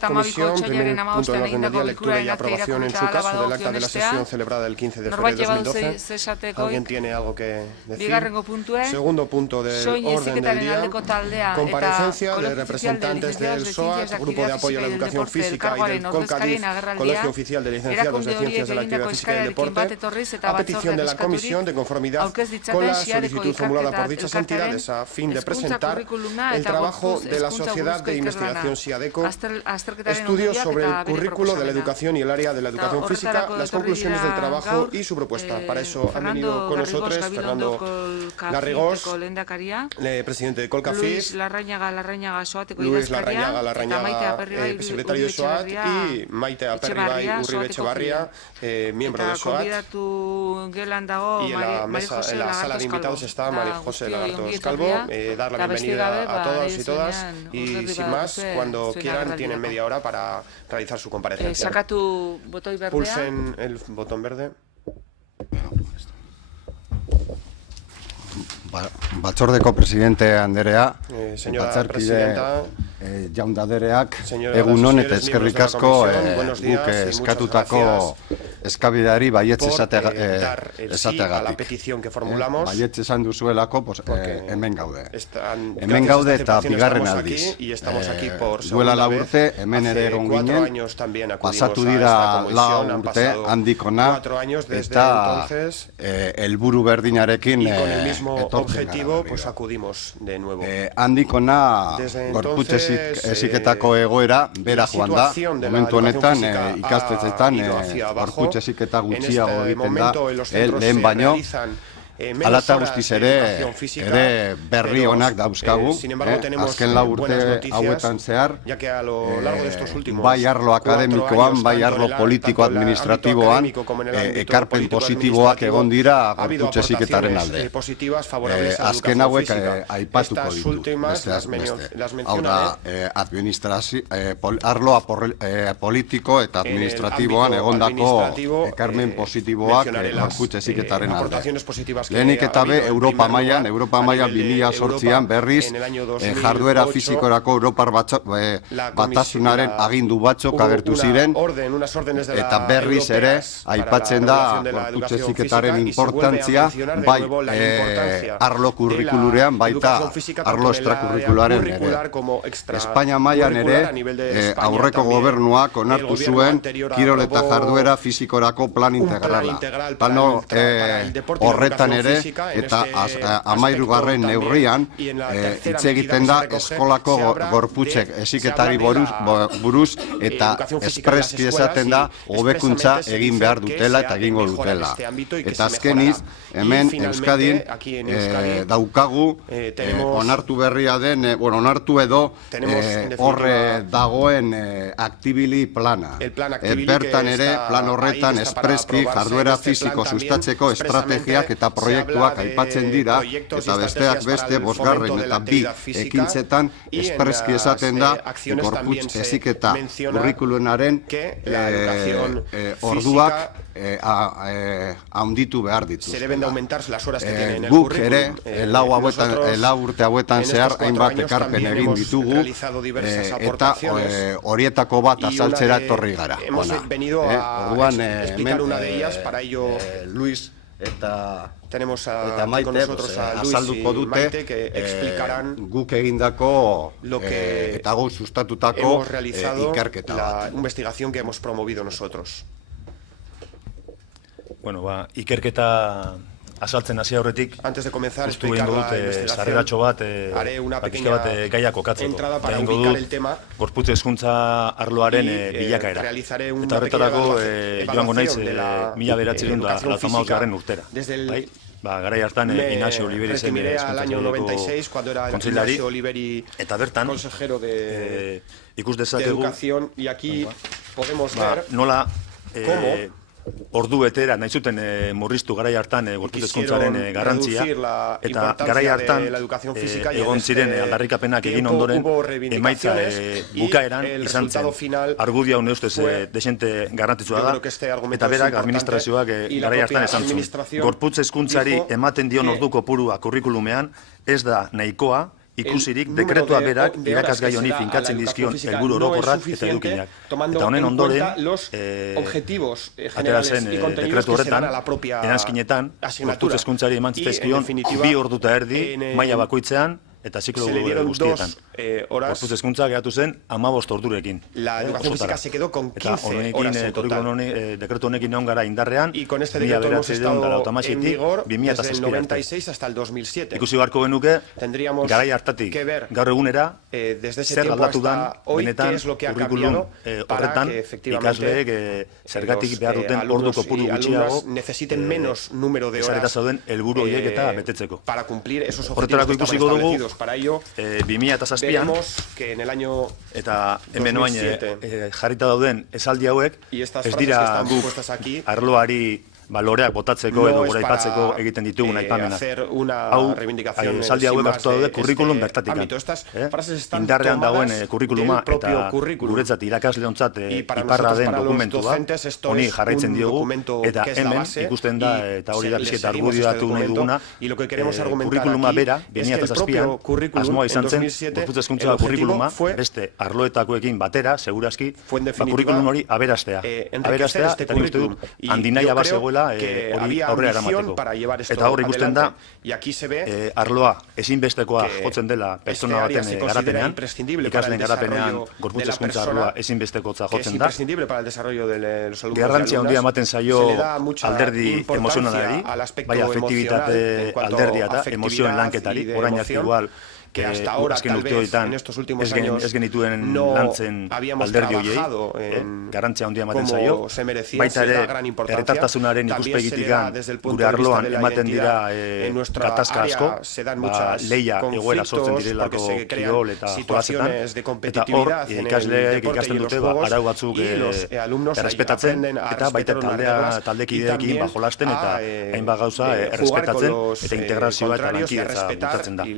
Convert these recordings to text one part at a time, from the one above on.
comisión, primer punto del orden del día, lectura y aprobación en su caso del acta de la sesión celebrada el 15 de febrero de 2012. ¿Alguien tiene algo que decir? Segundo punto del orden del día, comparecencia de representantes del SOAT, Grupo de Apoyo a la Educación Física, y del COLCADIF, Colegio Oficial de Licenciados de Ciencias de la Actividad Física y el Deporte, a petición de la Comisión, de conformidad con la solicitud formulada por dichas entidades a fin de presentar el trabajo de la Sociedad de Investigación SIADECO, estudios sobre el currículo de la educación y el área de la educación física, las conclusiones del trabajo y su propuesta. Para eso han venido con nosotros Fernando Garrigós, presidente de COLCAFIS, Luis Larrañaga, secretario de SOAT, y Maite Aperribai Uribe Etxebarria, miembro de SOAT. Y en la mesa, en la sala de invitados está María José Lagartos Calvo. Dar la bienvenida a todos y todas, y sin más, cuando quieran tienen media hora para realizar su comparecencia. Pulsen el botón verde. Batzordeko presidente Anderea, señora presidenta, jaundadereak, egunon eta eskerrik asko guk eskatutako eskabideari baietz esateagatik. Baietz esan duzuelako, hemen gaude. Hemen gaude eta bigarren aldiz. Duela 4 urte, hemen ere egon ginen, pasatu dira 4 urte, handikona, eta helburu berdinarekin objetivo, pues acudimos de nuevo. Handikona gorputz heziketako egoera bera joan da. Momentu honetan ikastetxetan gorputz heziketa gutxiago egiten da lehen baino. Alata guztiz ere berri onak dauzkagu, azken 4 urte hauetan zehar, bai arlo akademikoan, bai arlo politiko-administratiboan, ekarpen positiboak egon dira gorputz heziketaren alde. Azken hauek aipatuko ditu, besteak beste. Hau da, arlo politiko eta administratiboan egondako ekarmen positiboak gorputz heziketaren alde. Lehenik eta Europa mailan 2008an berriz jarduera fisikorako Europar Batasunaren agindu batzuk agertu ziren, eta berriz ere aipatzen da gorputz heziketaren importantzia, bai arlo kurrikulurean, baita arlo extrakurrikularen ere. Espainia mailan ere aurreko gobernuak onartu zuen kirol eta jarduera fisikorako plan integrala. Plan horretan ere, eta 13. neurrian hitz egiten da eskolako gorputzek heziketari buruz, eta espreski esaten da hobekuntza egin behar dutela eta egingo dutela. Eta azkeniz, hemen Euskadin daukagu onartu berria den, onartu edo horre dagoen aktibili plana. Bertan ere, plan horretan espreski jarduera fisiko sustatzeko estrategiak eta proiektuak aipatzen dira, eta besteak beste 5. eta 2 ekintzetan espreski esaten da gorputz heziketa kurrikuluenaren orduak handitu behar dituzte. Guk ere, 4 urte hauetan zehar hainbat ekarpen egin ditugu, eta horietako bat azaltzera etorri gara. Orduan, hemen Luis eta Maite azalduko dute guk egindako eta guk sustatutako ikerketa bat. Investigación que hemos promovido nosotros. Bueno, ikerketa azaltzen hasi aurretik, ustu egin dut sarreratxo bat, pizke bat gaiak kokatzeko. Egingo dut gorputz hezkuntza arloaren bilakaera. Eta horretarako joango naiz 1995 urtera. Garai hartan Ignacio Oliveri zen hezkuntza kontseilari, eta bertan ikus dezakegu nola ordu betera nahi zuten murriztu garai hartan gorputz hezkuntzaren garrantzia, eta garai hartan egon ziren aldarrikapenak egin ondoren emaitza bukaeran izan zen. Argudio hau ustez desente garrantzitsua da, eta berak administrazioak garai hartan esan zuen. Gorputz hezkuntzari ematen dion ordu kopurua kurrikulumean ez da nahikoa ikusirik dekretua berak irakasgai honi finkatzen dizkion helburu orokorrak eta edukinak. Eta honen ondoren, atera zen dekretu horretan, eranskinetan, gorputz hezkuntzari eman zitzaizkion 2 ordu eta erdi maila bakoitzean, eta ziklo guztietan. Gorputz hezkuntza geratu zen 15 ordurekin. La educación física se quedó con 15 horas en total. Dekretu honekin egon gara indarrean, y con este decreto hemos estado en vigor desde el 96 hasta el 2007. Ikusi beharko genuke, garai hartatik gaur egunera, zer aldatu dan, benetan, kurrikulum horretan, ikasleek zergatik behar duten ordu kopuru gutxiago, ezareta zauden helburu horiek eta betetzeko. Horretarako ikusiko dugu, 2007an, eta hemen oain jarrita dauden esaldi hauek, ez dira guk arloari baloreak botatzeko edo gora aipatzeko egiten ditugun aipamenak. Hau, esaldi hauek hartu daude kurrikulum bertatikan. Indarrean dagoen kurrikuluma eta guretzat irakasleontzat iparra den dokumentua, honi jarraitzen diogu, eta hemen ikusten da, eta hori da pizketa argudioatu nahi duguna, kurrikuluma bera, 2007an, asmoa izan zen, gorputz hezkuntza kurrikuluma, beste arloetakoekin batera, segurazki, kurrikulum hori aberastea. Aberastea, eta nik uste dut, handinaia bat zegoela hori aurrera eramateko. Eta hor ikusten da, arloa ezinbestekoa jotzen dela pertsona baten garapenean, ikasleen garapenean gorputz hezkuntza arloa ezinbestekotza jotzen da. Garrantzia handia ematen zaio alderdi emozionalari, bai afektibitate alderdia eta emozioen lanketari, orain igual, azken urteoetan ez genituen lantzen alderdi horiei, garrantzia handia ematen zaio, baita ere erretartasunaren ikuspegitikan gure arloan ematen dira gatazka asko, lehia egoera sortzen direlako kirol eta jolasetan, eta hor ikasleek ikasten dute arau batzuk errespetatzen, eta baita taldekideekin jolasten eta hainbat gauza errespetatzen, eta integrazioa eta lankidetza bultzatzen da.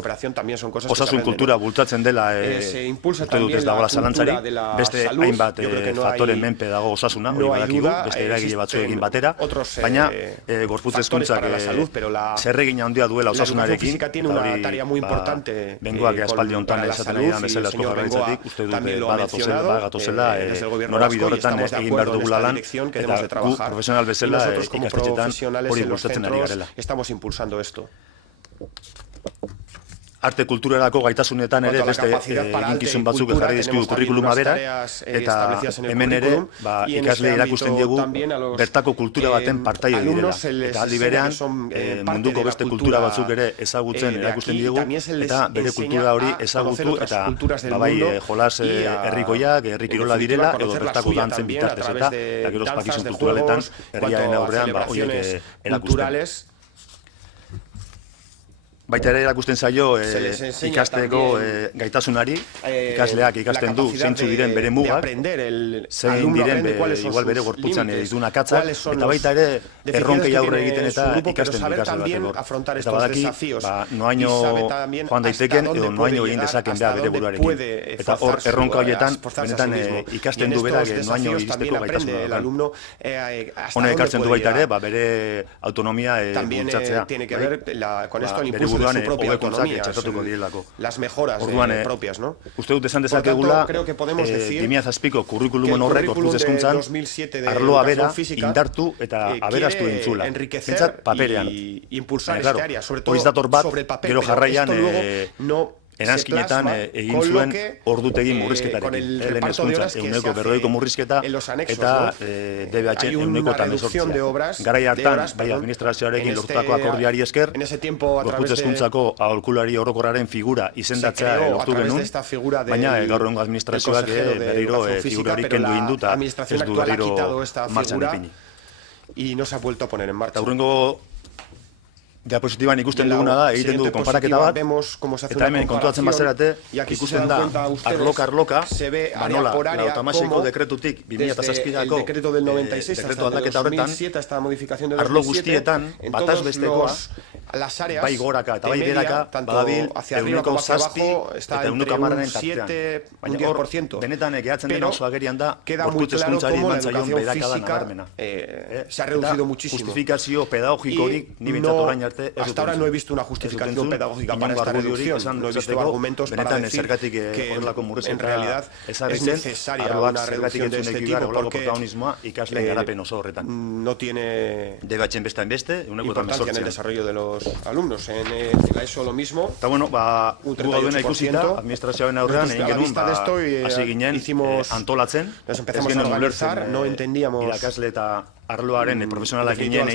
Osasun kultura bultzatzen dela uste dut ez dagoela zalantzari, beste hainbat faktoren menpe dago osasuna, hori badakigu, beste eragile batzuekin batera, baina gorputz hezkuntzak zerregina handia duela osasunarekin, eta hori bengoak aspaldi honetan esaten ari da bezala asko jarraitzatik, uste dut bagatozela norabide horretan egin behar dugula lan, eta gu profesional bezala ikastetxetan hori bultzatzen ari garela. Estamos impulsando esto. Arte kulturarako gaitasunetan ere beste eginkizun batzuk jarri dizkigu kurrikuluma bera, eta hemen ere ikasle erakusten diegu bertako kultura baten partaide direla. Eta aldi berean munduko beste kultura batzuk ere ezagutzen erakusten diegu, eta bere kultura hori ezagutu eta bai jolas herrikoiak, herri kirola direla, edo bertako dantzen bitartez eta gero ospakizun kulturaletan herriaren aurrean horiek erakusten. Baita ere erakusten zaio ikasteko gaitasunari, ikasleak ikasten du zeintzu diren bere mugak, zein diren igual bere gorputzan dituen akatzak, eta baita ere erronkei aurre egiten eta ikasten du ikasle batek. Eta badaki, noaino joan daiteken edo noaino egin dezaken behar bere buruarekin. Eta hor erronka horietan, benetan ikasten du berak noaino iristeko gaitasuna daukan. Honek ekartzen du baita ere, bere autonomia bultzatzea. Bere hobekuntzak etxatatuko direlako. Orduan, uste dut esan dezakegula 2007ko kurrikulumen horrek gorputz hezkuntzan arloa bera indartu eta aberastu dintzula. Zentzat paperean. Horiz dator bat, gero jarraian eranskinetan egin zuen ordutegi murrizketarekin. Lehen hezkuntza 40% murrizketa eta DBH 118. Garai hartan, bai administrazioarekin lortutako akordioari esker, gorputz hezkuntzako aholkulari orokorraren figura izendatzea lortu genuen, baina gaur egungo administrazioak berriro figura hori kendu egin du eta ez du berriro martxan ipini. Y no se ha vuelto a poner en marcha. Diapositiban ikusten duguna da, egiten du konparaketa bat, eta hemen kontuatzen bazerate, ikusten da arloka, nola, lautamaseiko dekretutik 2007ko dekretu aldaketa horretan, arlo guztietan, bataz bestekoa, bai goraka eta bai beraka, badabil, euneko zazpi eta euneko amarranen tartean. Baina hor, benetan gehatzen dena oso agerian da, gorputz hezkuntzari emantzaion berakada nabarmena. Se ha reducido muchísimo. Justifikazio pedagogikorik ni bintzat orain arte. Hasta ahora no he visto una justificación pedagógica para esta reducción. No he visto argumentos para decir que en realidad es necesaria una reducción de este tipo porque no tiene importancia en el desarrollo de los alumnos. En la ESO lo mismo, un 38%. Administrazioaren aurrean egin genuen, hicimos antolatzen, nos empezamos a organizar, no entendíamos irakasle eta arloaren profesionalak ginen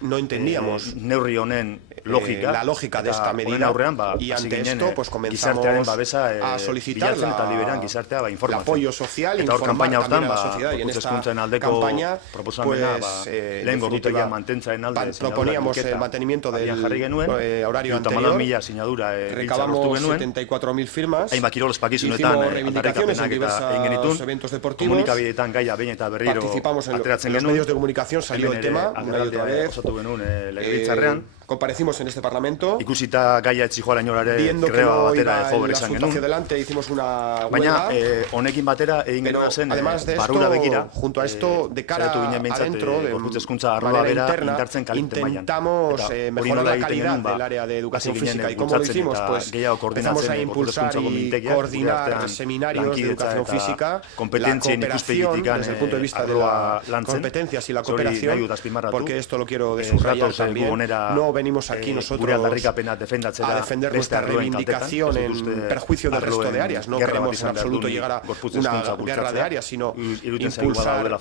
no entendíamos neurri honen logika, la lógica de esta medida, y ante esto pues comenzamos a solicitar el apoyo social, informar también a la sociedad, y en esta campaña pues proponíamos el mantenimiento del horario anterior, recabamos 74.000 firmas, hicimos reivindicaciones en diversos eventos deportivos, participamos en los medios de comunicación, salió el tema una y otra vez, comparecimos en este Parlamento, viendo que no iba el asunto hacia adelante, hicimos una huelga, pero además de esto, junto a esto, de cara adentro, de manera interna, intentamos mejorar la calidad del área de educación física. ¿Y cómo lo hicimos? Pues empezamos a impulsar y coordinar seminarios de educación física, la cooperación desde el punto de vista de las competencias y la cooperación, porque esto lo quiero subrayar también. No venimos aquí nosotros a defender nuestra reivindicación en perjuicio del resto de áreas. No queremos en absoluto llegar a una guerra de áreas, sino impulsar.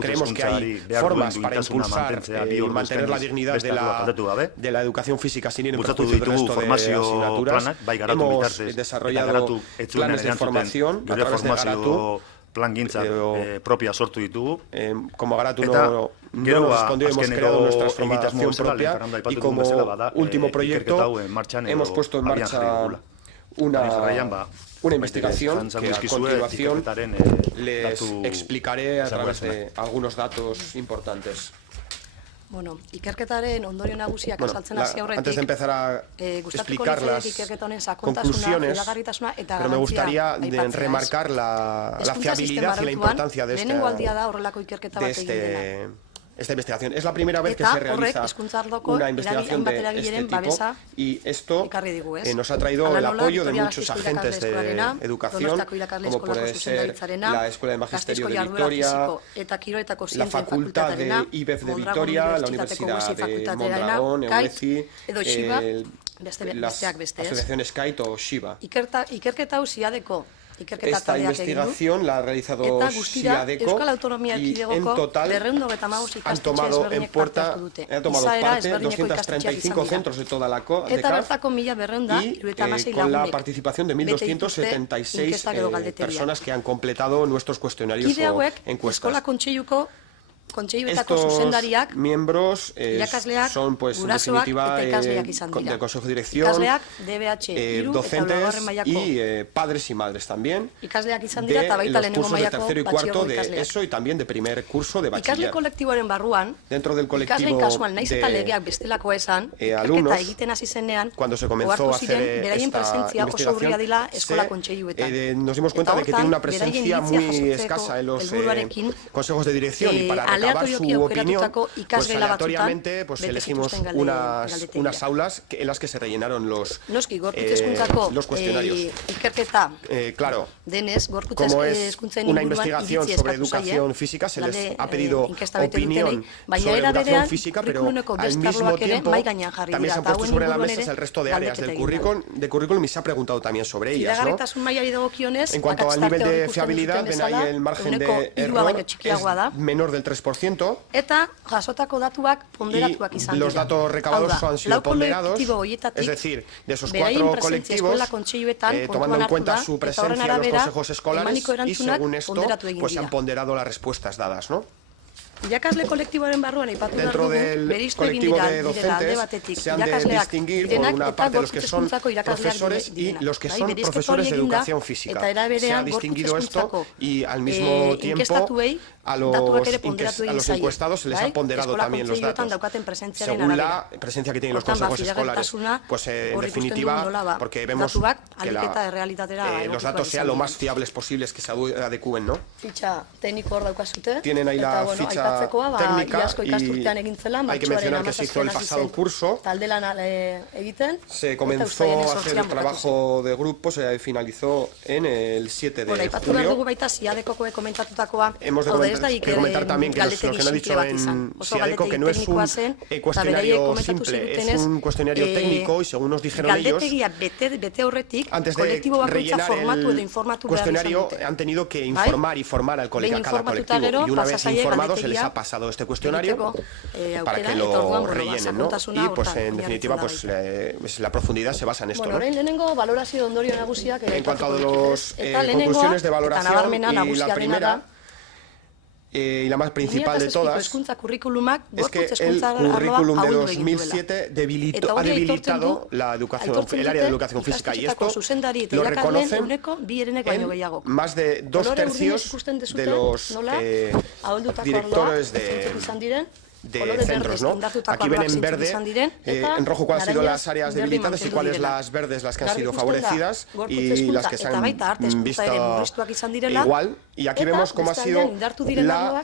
Creemos que hay formas para impulsar y mantener la dignidad de la educación física sin ir en perjuicio del resto de asignaturas. Hemos desarrollado planes de formación a través de Garatu. Plangintza propia sortu ditugu. Como Garatu no nos respondió, hemos creado nuestra formación propia y como último proyecto hemos puesto en marcha una investigación que a continuación les explicaré a través de algunos datos importantes. Bueno, ikerketaren ondorio nagusiak azaltzen hasi aurretik, antes de empezar a explicar las conclusiones, pero me gustaría remarcar la fiabilidad y la importancia de esta investigación. Es la primera vez que se realiza una investigación de este tipo y esto nos ha traído el apoyo de muchos agentes de educación, como puede ser la Escuela de Magisterio de Victoria, la Facultad de IBEF de Victoria, la Universidad de Mondragón, EUECI, las asociaciones KAIT o Shiva. Esta investigación la ha realizado SIADECO y en total han tomado parte 235 centros de toda la CAF y con la participación de 1.276 personas que han completado nuestros cuestionarios o encuestas. Estos miembros son, pues, en definitiva, del Consejo de Dirección, docentes y padres y madres también, de los cursos de tercero y cuarto de ESO y también de primer curso de bachiller. Dentro del colectivo de alumnos, cuando se comenzó a hacer esta investigación, nos dimos cuenta de que tiene una presencia muy escasa en los consejos de dirección y para recabar su opinión, pues aleatoriamente pues elegimos unas aulas en las que se rellenaron los cuestionarios. Claro, como es una investigación sobre educación física, se les ha pedido opinión sobre educación física, pero al mismo tiempo también se han puesto sobre la mesa el resto de áreas del currículum y se ha preguntado también sobre ellas, ¿no? En cuanto al nivel de fiabilidad, ven ahí el margen de error es menor del 3%. Y los datos recabados han sido ponderados, es decir, de esos 4 colectivos, tomando en cuenta su presencia en los consejos escolares, y según esto, pues se han ponderado las respuestas dadas, ¿no? Irakasle kolektiboaren barruan aipatu behar dentro dugu, del beriztu egin colectivo de direla alde docentes batetik se han de irakasleak distinguir por direnak una eta parte los que son gorputz-hezkuntzako irakasleak profesores y direnak. los que Bai, son bereizketa profesores hori de egin da, educación física. eta era Se ha berean distinguido esto gorputz-hezkuntzako y al mismo tiempo inkestatuei a datuak ere los ponderatu egin zaie. encuestados se les ha ponderado Eskola también los kontseiluetan datos. daukaten presentziaren Según arabera. la presencia que tienen los Hortan, consejos escolares. fidagarritasuna Pues en hor ikusten definitiva, dugu nola, porque vemos datuak que ahalik eta errealitatera los egokituak datos sean izan lo diren. más fiables posibles que se adecúen, ¿no? Fitxa tekniko hor daukazute. Tienen ahí eta, la ficha aipatzekoa, técnica iazko ikasturtean egin zela, hay que mencionar que se hizo el pasado curso. Talde lan egiten. Se comenzó a hacer el trabajo de grupo, se finalizó en el 7 de aipatu behar dugu julio. baita Siadekokoek komentatutakoa. Hemos de comentar también que lo que han dicho en Siadeco, que no es un cuestionario simple, es un cuestionario técnico y según nos dijeron ellos, antes de rellenar el cuestionario han tenido que informar y formar al cada colectivo y una vez informados se les ha pasado este cuestionario para que lo rellenen, ¿no? Y pues en definitiva pues la profundidad se basa en esto, ¿no? En cuanto a las conclusiones de valoración y la primera y la más principal de todas es que el currículum de 2007 ha debilitado la educación, el área de educación física, y esto lo reconocen en más de 2/3 de los directores de centros, ¿no? Aquí ven en verde, en rojo cuáles han sido las áreas debilitadas y cuáles las verdes las que han sido favorecidas y las que se han visto igual. Y aquí vemos cómo ha sido la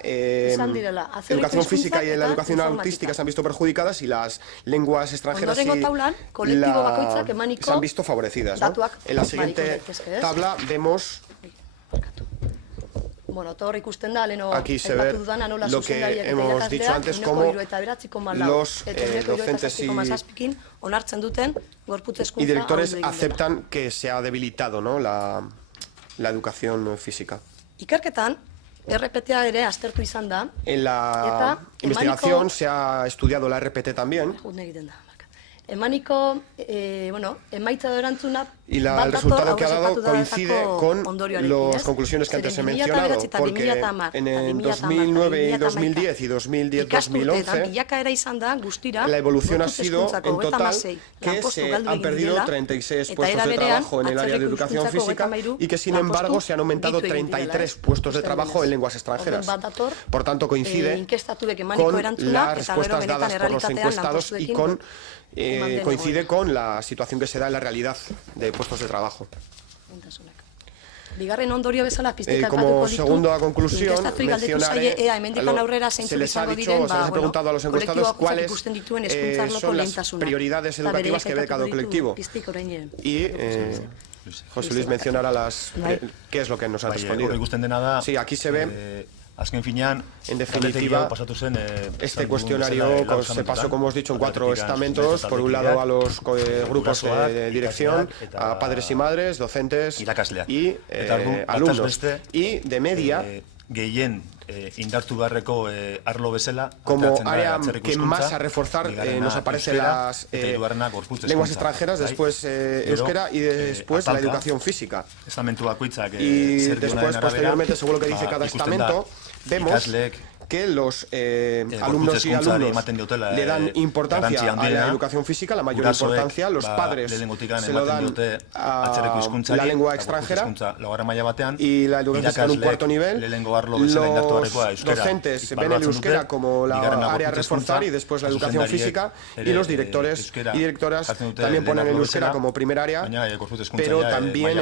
educación física y la educación artística se han visto perjudicadas y las lenguas extranjeras se han visto favorecidas, ¿no? En la siguiente tabla vemos... Aquí se ve lo que hemos dicho antes, como los docentes y directores aceptan que se ha debilitado, ¿no?, la educación física. En la investigación se ha estudiado la RPT también. Y el resultado que ha dado coincide con las conclusiones que antes he mencionado, porque en el 2009 y 2010 y 2010-2011 la evolución ha sido en total que se han perdido 36 puestos de trabajo en el área de educación física y que sin embargo se han aumentado 33 puestos de trabajo en lenguas extranjeras. Por tanto coincide con las respuestas dadas por los encuestados y coincide con la situación que se da en la realidad de puestos de trabajo. Como segunda conclusión, mencionaré, se les ha preguntado a los encuestados cuáles son las prioridades educativas que ve cada colectivo. Y José Luis mencionará qué es lo que nos han respondido. Sí, aquí se ve... En definitiva, este cuestionario se pasó, como hemos dicho, en 4 estamentos. Por un lado, a los grupos de dirección, a padres y madres, docentes y alumnos. Y de media, como área que más a reforzar nos aparecen las lenguas extranjeras, después euskera y después la educación física. Y después, posteriormente, según lo que dice cada estamento, vemos que los alumnos y alumnos le dan importancia a la educación física, la mayor importancia. Los padres se lo dan a la lengua extranjera y la educación física en un cuarto nivel. Los docentes ven el euskera como la área a reforzar y después la educación física, y los directores y directoras también ponen el euskera como primer área, pero también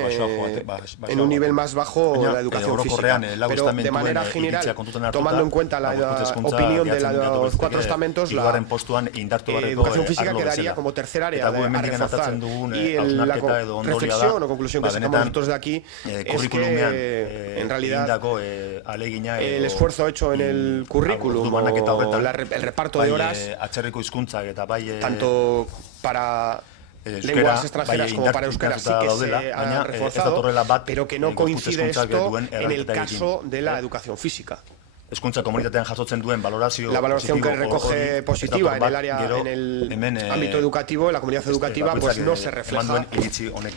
en un nivel más bajo la educación física. Pero de manera general, tomando en cuenta la opinión de los 4 estamentos, la educación física quedaría como tercer área a reforzar. Y la reflexión o conclusión que sacamos nosotros de aquí es que en realidad el esfuerzo hecho en el currículum o el reparto de horas, tanto para lenguas extranjeras como para euskera, sí que se ha reforzado, pero que no coincide esto en el caso de la educación física. hezkuntza komunitatean jasotzen duen valorazio la valoración que recoge positiva en el área, en el ámbito educativo, en la comunidad educativa, pues no se refleja con el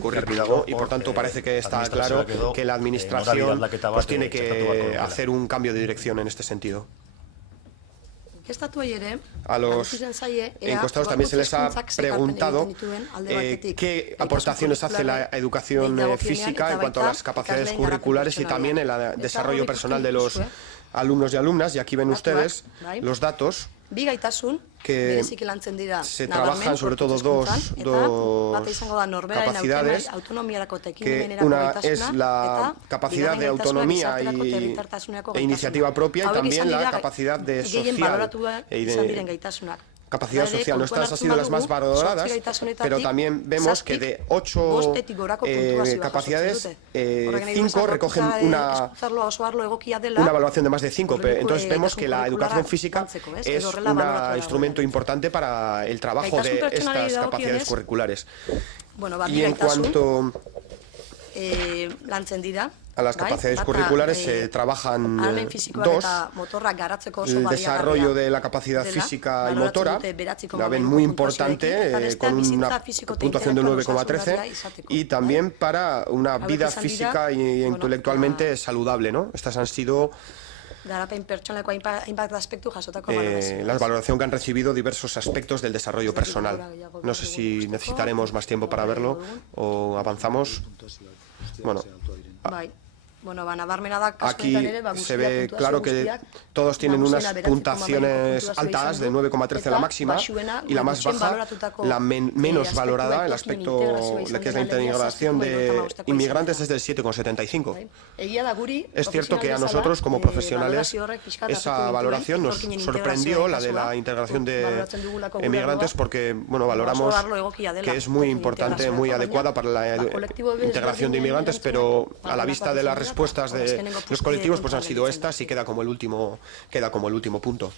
currículo, y por tanto parece que está claro que la administración pues tiene que hacer un cambio de dirección en este sentido. A los encuestados también se les ha preguntado qué aportaciones hace la educación física en cuanto a las capacidades curriculares y también el desarrollo personal de los alumnos y alumnas, y aquí ven ustedes los datos que se trabajan sobre todo dos capacidades, que una es la capacidad de autonomía e iniciativa propia, y también la capacidad de social y de capacidad social. Nuestras han sido las más valoradas, pero también vemos que de 8 capacidades, 5 recogen una evaluación de más de 5. Entonces vemos que la educación física es un instrumento importante para el trabajo de estas capacidades curriculares. Y en cuanto a las capacidades curriculares se trabajan dos: el desarrollo de la capacidad física y motora, la ven muy importante, con una puntuación de 9,13, y también para una vida física e intelectualmente saludable, ¿no? Estas han sido la valoración que han recibido diversos aspectos del desarrollo personal. No sé si necesitaremos más tiempo para verlo o avanzamos. Aquí se ve claro que todos tienen unas puntuaciones altas, de 9,13 la máxima, y la más baja, la menos valorada, el aspecto de que es la integración de inmigrantes, es del 7,75. Es cierto que a nosotros como profesionales esa valoración nos sorprendió, la de la integración de inmigrantes, porque valoramos que es muy importante, muy adecuada para la integración de inmigrantes, pero a la vista de las respuestas de los colectivos pues han sido estas, y queda como el último punto.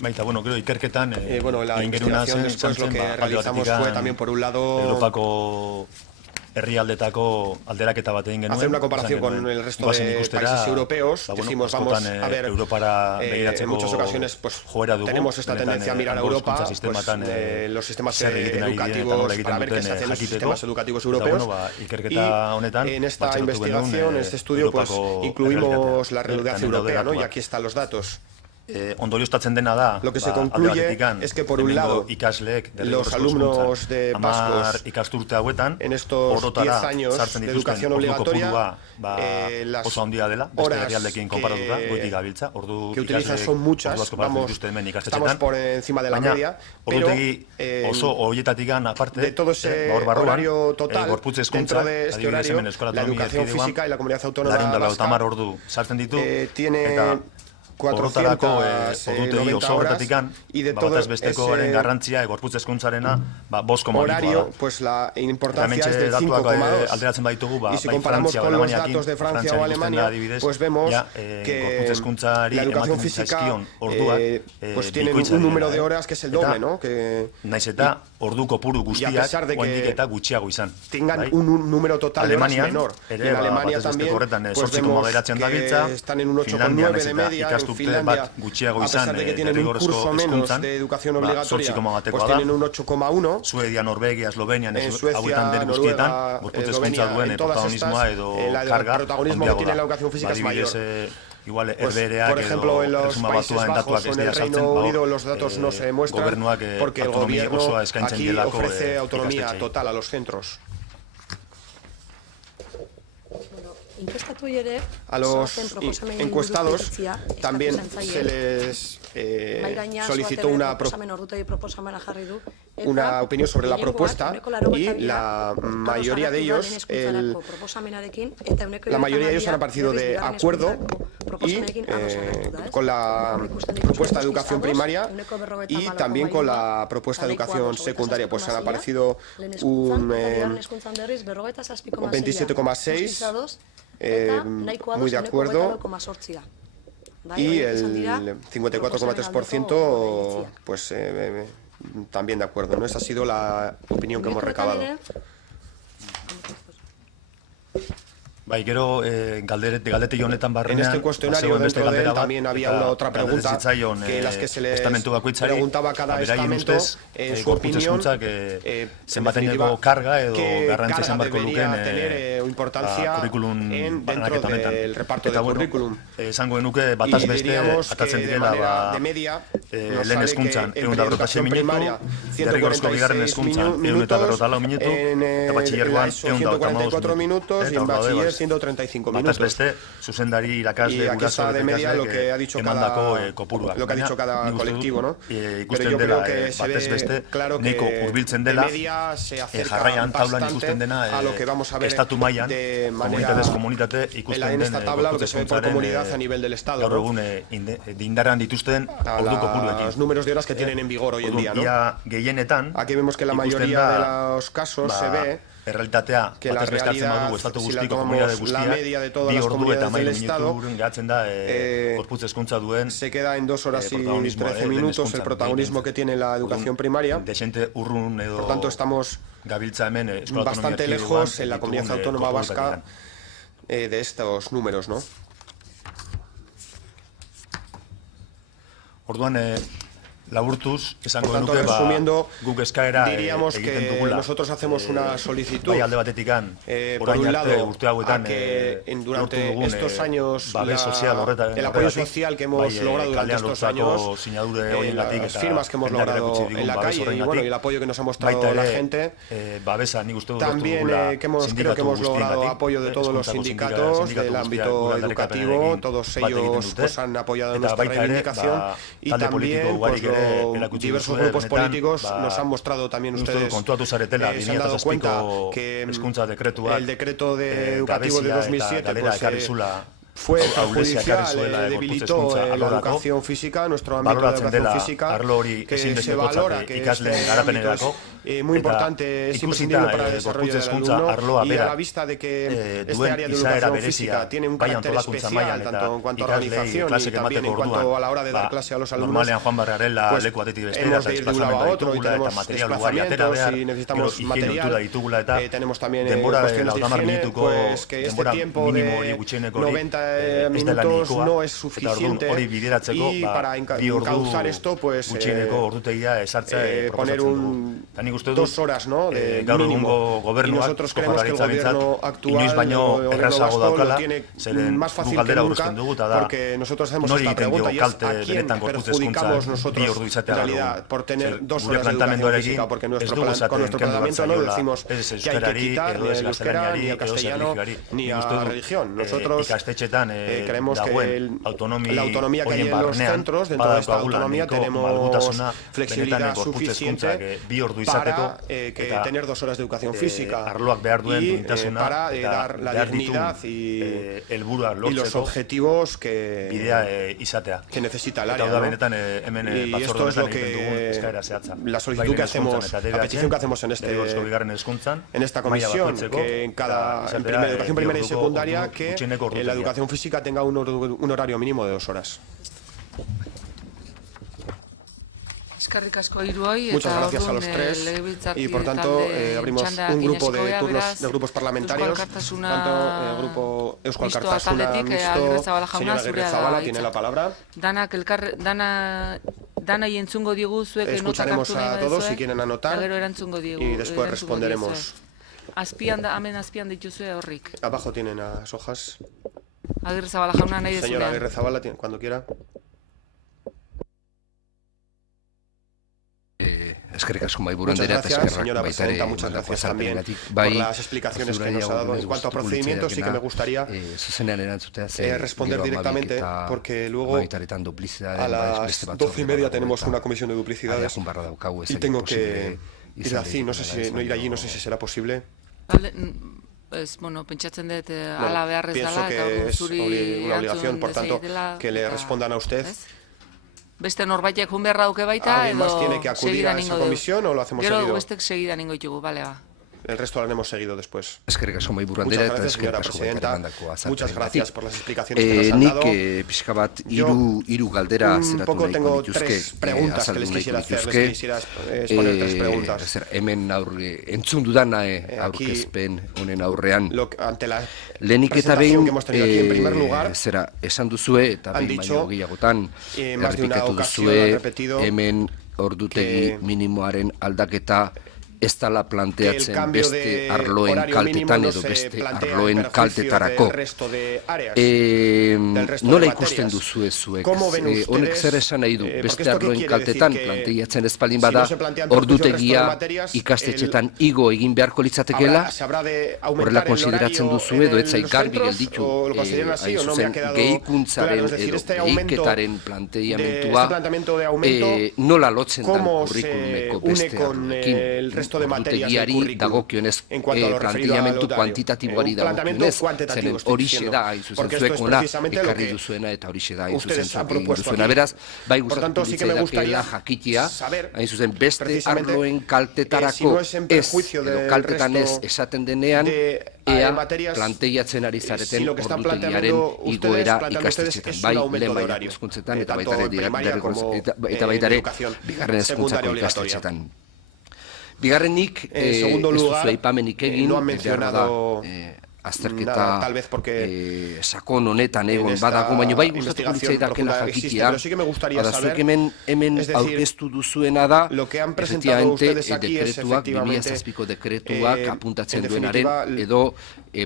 Baita, creo ikerketan la investigación después lo que realizamos fue también, por un lado, Europako herrialdetako alderaketa bat egin genuen. Hacer una comparación con el resto de países europeos. Decimos, vamos a ver, en muchas ocasiones pues tenemos esta tendencia a mirar a Europa, pues, los sistemas educativos, para ver qué se hacen en los sistemas educativos europeos. Y en esta investigación, en este estudio, pues incluimos la realidad europea, ¿no? Y aquí están los datos. Lo que se concluye es que, por un lado, los alumnos de vascos en estos 10 años de educación obligatoria, las horas que utilizan son muchas, estamos por encima de la media, pero de todo ese horario total, dentro de este horario, la educación física y la comunidad autónoma vasca tiene 490 horas, y de todo ese horario, pues la importancia es del 5,2. Y si comparamos con los datos de Francia o Alemania, pues vemos que la educación física pues tiene un número de horas que es el doble, ¿no? Y a pesar de que tengan un número total de horas menor. En Alemania también pues vemos que están en un 8,9 de media. En Finlandia, a pesar de que tienen un curso menos de educación obligatoria, pues tienen un 8,1. Suedia, Norvegia, Eslovenia, en Suecia, Noruega, Eslovenia, en todas estas, el protagonismo que tiene la educación física es mayor. Pues, por ejemplo, en los Países Bajos o en el Reino Unido los datos no se muestran, porque el gobierno aquí ofrece autonomía total a los centros. A los encuestados también se les solicitó una opinión sobre la propuesta, y la mayoría de ellos han aparecido de acuerdo y con la propuesta de educación primaria, y también con la propuesta de educación secundaria, pues han aparecido un 27,6, muy de acuerdo, y el 54,3% pues también de acuerdo, ¿no? Esa ha sido la opinión que hemos recabado. Bai, gero galdetegi honetan barrenean... En este cuestionario dentro de él también había una otra pregunta que las que se les preguntaba a cada estamento en su opinión zenbateneko karga edo garrantzia izan barko lukeen importancia dentro del reparto del currículum. Esango genuke bataz beste atatzen direla lehen hezkuntzan 156 minutu, derrigorrezko bigarren hezkuntzan 154 minutu, eta batxillergoan 145 minutos y en bachiller 135 minutos. Bataz beste, zuzendari irakasle guraso emandako kopurua. Lo que ha dicho cada colectivo, ¿no? Ikusten dela batez beste, neko hurbiltzen dela, jarraian taulan ikusten dena estatu mailan, komunitatez komunitate ikusten den gaur egun indarrean dituzten ordu kopuruekin. Los números de horas que tienen en vigor hoy en día, ¿no? Gehienetan, aquí vemos que la mayoría de los casos se ve errealitatea batez beste hartzen badugu estatu guztiko komunitate guztia, 2 ordu eta 10 minutu gehatzen da gorputz hezkuntza duen se queda en 2 horas y 13 minutos el protagonismo que tiene la educación primaria. Por tanto, estamos bastante lejos en la comunidad autónoma vasca de estos números, ¿no? Orduan, laburtuz, esango genuke, guk eskaera egiten dugula. Nosotros hacemos una solicitud, bai alde batetikan, orain arte urte hauetan durante estos años el apoyo social que hemos logrado durante estos años, las firmas que hemos logrado en la calle y el apoyo que nos ha mostrado la gente, también creo que hemos logrado apoyo de todos los sindicatos del ámbito educativo, todos ellos han apoyado nuestra reivindicación y también diversos grupos políticos nos han mostrado también ustedes, se han dado cuenta que el decreto educativo de 2007 fue perjudicial, debilitó la educación física, nuestro ámbito de educación física, que se valora que es muy importante, es imprescindible para el desarrollo del alumno, y a la vista de que este área de educación física tiene un carácter especial, tanto en cuanto a organización y también en cuanto a la hora de dar clase a los alumnos, pues hemos de ir de un lado a otro y tenemos desplazamientos y necesitamos material, tenemos también cuestiones de higiene, pues que este tiempo de 90 minutos no es suficiente y para encauzar esto pues poner 2 horas, ¿no? De mínimo, y nosotros creemos que el gobierno actual, el gobierno vasco, lo tiene más fácil que nunca, porque nosotros hacemos esta pregunta y es ¿a quién perjudicamos nosotros en realidad por tener 2 horas de educación física? Porque con nuestro planteamiento no decimos que hay que quitar ni el euskera, ni el castellano, ni a la religión. Nosotros creemos que la autonomía que hay en los centros, dentro de esta autonomía tenemos flexibilidad suficiente para tener 2 horas de educación física y para dar la dignidad y los objetivos que necesita el área, ¿no? Y esto es lo que la solicitud que hacemos, la petición que hacemos en esta comisión, que en educación primaria y secundaria, que en la educación física tenga un horario mínimo de 2 horas. Muchas gracias a los 3 y por tanto abrimos un grupo de turnos de grupos parlamentarios. Tanto el grupo Eusko Alkartasuna mixto, señora Agirrezabala tiene la palabra. Escucharemos a todos si quieren anotar y después responderemos. Abajo tienen las hojas. Señora Agirrezabala, cuando quiera. Muchas gracias, señora presidenta, muchas gracias también por las explicaciones que nos ha dado. En cuanto a procedimientos, sí que me gustaría responder directamente, porque luego a las 12:30 tenemos una comisión de duplicidades y tengo que ir allí, no sé si será posible. Pienso que es una obligación, por tanto, que le respondan a usted. ¿Alguien más tiene que acudir a esa comisión o lo hacemos seguido? El resto lo hemos seguido después. Eskerrik asko mahaiburu andrea eta eskerrik asko emandako azalpenarengatik. Muchas gracias por las explicaciones que nos han dado. Nik pixka bat hiru galdera zeratu nahiko nituzke, azaldu nahiko nituzke. Hemen entzun dudan aurkezpen honen aurrean. Lehenik eta behin, esan duzue, eta behin baino gehiagotan, errepikatu duzue, hemen ordutegi minimoaren aldaketa ez dala planteatzen beste arloen kaltetan edo beste arloen kaltetarako. Nola ikusten duzue zuek? Honek zer esan nahi du? Beste arloen kaltetan planteatzen ez baldin bada ordutegia ikastetxetan igo egin beharko litzatekeela? Horrela konsideratzen duzue edo etzai garbi gelditu hain zuzen gehikuntzaren edo gehiketaren planteamentua nola lotzen den kurrikulumeko beste arloekin? Ordutegiari dagokionez, planteamentu kuantitatiboari dagokionez, zeren horixe da, hain zuzen zuek ona ekarri duzuena eta horixe da, hain zuzen zuek egin duzuena. Beraz, bai gustatu ditzaidakeela jakitea, hain zuzen beste arloen kaltetarako ez, edo kaltetan ez esaten denean, ea planteiatzen ari zareten ordutegiaren igoera ikastetxetan, bai lehen mailako hezkuntzetan eta baitare bigarren hezkuntzako ikastetxetan. Bigarrenik, ez duzu aipamenik egin, behar da azterketa sakon honetan egon badago, baina bai gustatuko litzaidakela jakitea, zuek hemen aurkeztu duzuena da, efectivamente, dekretuak, 2007ko dekretuak apuntatzen duenaren edo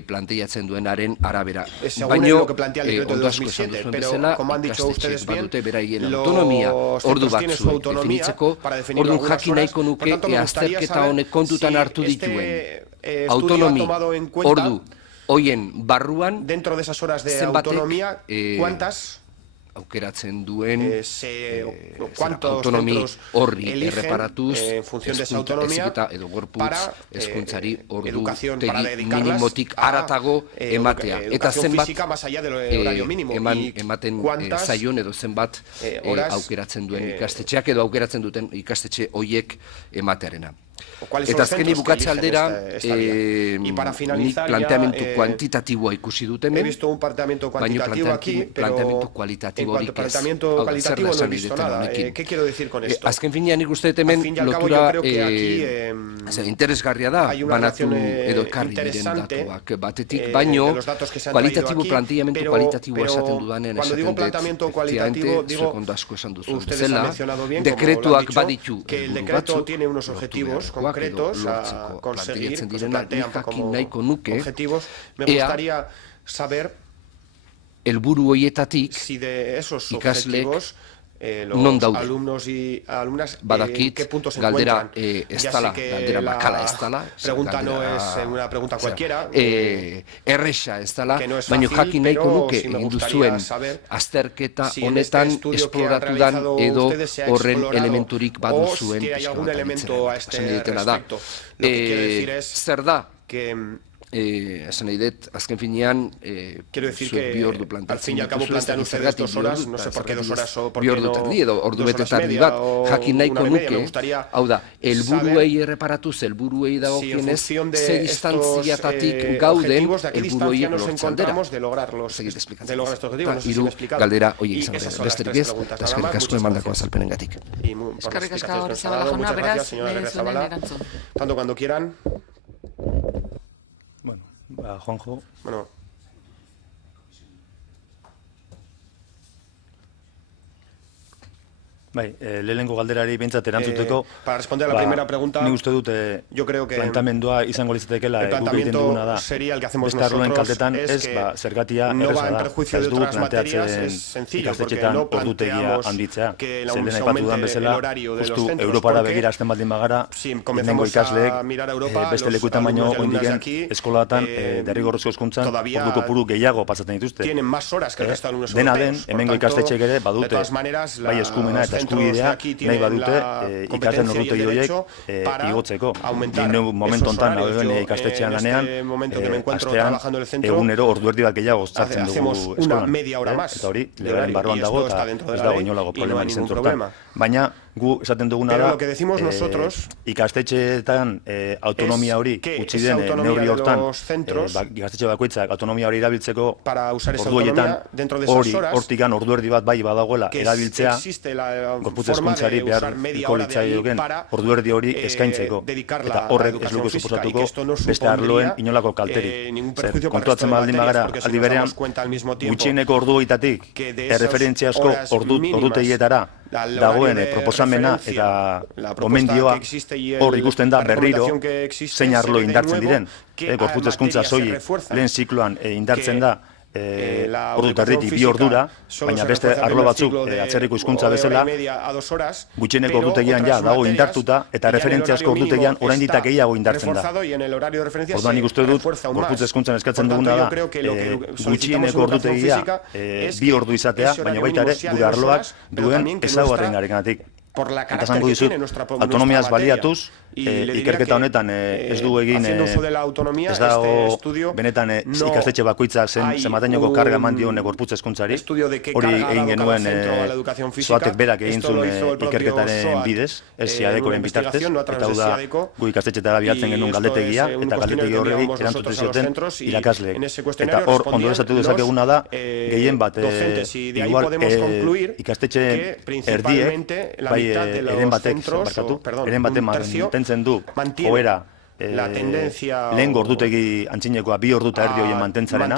planteiatzen duenaren arabera. Baina, ondo asko esan duzuen bezala, ikastetxeek badute beraien autonomia ordu batzuek definitzeko, orduan jakin nahiko nuke azterketa honek kontutan hartu dituen autonomi ordu hoien barruan zenbatek aukeratzen duen autonomi horri erreparatuz heziketa edo gorputz hezkuntzari ordutegi minimotik haratago ematea. Eta zenbat ematen zaion edo zenbat aukeratzen duen ikastetxeak edo aukeratzen duten ikastetxe hoiek ematearena. Eta azkeni bukatze aldera, nik planteamentu kuantitatiboa ikusi dut hemen, baina planteamentu kualitatiborik ez. Hau, zer da esan ideten honekin. Azken finean nik uste dut hemen lotura interesgarria da, banatu edo ekarri diren datuak batetik, baino kualitatibo planteamentu kualitatiboa esaten dudanen esaten dut, efectivamente, zuek ondo asko esan duzu bezala, dekretuak baditu helburu batzuk, concretos a conseguir objetivos. Me gustaría saber helburu hoietatik ikasleek non daude. Badakit galdera ez dala, galdera makala ez dala, erresa ez dala, baina jakin nahiko nuke egin duzuen azterketa honetan esploratu dan edo horren elementurik baduzuen esan ditela da. Zer da? Esan nahi dut, azken finean, zuek bi ordu plantatzen dituzu, ez zergatik bi ordu terdi edo ordu bete tardi bat, jakin nahiko nuke, hau da, helburuei erreparatuz, helburuei dagokienez, ze distantziatatik gauden helburuei lortzen aldera. Segit esplikatzen. Hiru galdera horiek izan dira. Besterik ez, eta eskerrik asko emandako azalpenengatik. Eskerrik asko Zabala jauna, beraz, zuenen erantzun. Tanto cuando quieran. Juanjo. Bueno. Bai, lehenengo galderari behintzat erantzuteko. Para responder a la primera pregunta, ni uste dut planteamendua izango litzatekeela guk egiten duguna da. Beste arloen kaltetan ez, zergatia erreza da. Ez dugu planteatzen ikastetxetan ordutegia handitzea. Zelen aipatu dudan bezala, justu Europara begira hasten baldin bagara, hemengo ikasleek beste lekuetan baino oindigen eskolatan derrigorrezko hezkuntzan ordu kopuru gehiago pasatzen dituzte. Dena den, hemengo ikastetxeek ere badute bai eskumena eta eskubidea nahi badute ikasleen ordutegi horiek igotzeko. Momentu honetan ikastetxean lanean, astean egunero ordu erdi bat gehiago zartzen dugu eskolan. Eta hori, legaren barruan dago eta ez dago inolako problema izan zurtan. Baina gu esaten duguna da, ikastetxeetan autonomia hori utzi den neurri hortan, ikastetxe bakoitzak autonomia hori erabiltzeko ordu horietan, hortikan ordu erdi bat bai badagoela erabiltzea, gorputz hezkuntzari beharko litzaioken ordu erdi hori eskaintzeko. Eta horrek ez luke suposatuko beste arloen inolako kalteri. Zer, kontuatzen baldin bagara aldi berean, gutxieneko ordu horietatik erreferentziazko ordutegietara dagoen proposamena eta gomendioa hor ikusten da berriro zein arlo indartzen diren. Gorputz hezkuntza soilik lehen zikloan indartzen da ordu terditik 2 ordura, baina beste arlo batzuk atzerriko hizkuntza bezala gutxieneko ordutegian ja dago indartuta eta referentziazko ordutegian oraindik gehiago indartzen da. Orduan nik uste dut gorputz hezkuntzan eskatzen duguna da gutxieneko ordutegia 2 ordu izatea, baina baita ere gure arloak duen ezaugarriengatik. Eta zango dizut, autonomiaz baliatuz, ikerketa honetan ez du egin, ez dago benetan ikastetxe bakoitzak zemateneko karga eman dion gorputz hezkuntzari, hori egin genuen zoatek berak egin zuen ikerketaren bidez, ez siadekoren bitartez, eta hau da gu ikastetxetara bialtzen genuen galdetegia, eta galdetegi horregi erantzuten zioten irakasleek. Eta hor, ondorezatu dezakeguna da, gehien bat, igual ikastetxe erdiek, bai eren batek mantentzen du joera lehen ordutegi antzinekoa 2 ordu eta erdi horien mantentzarena,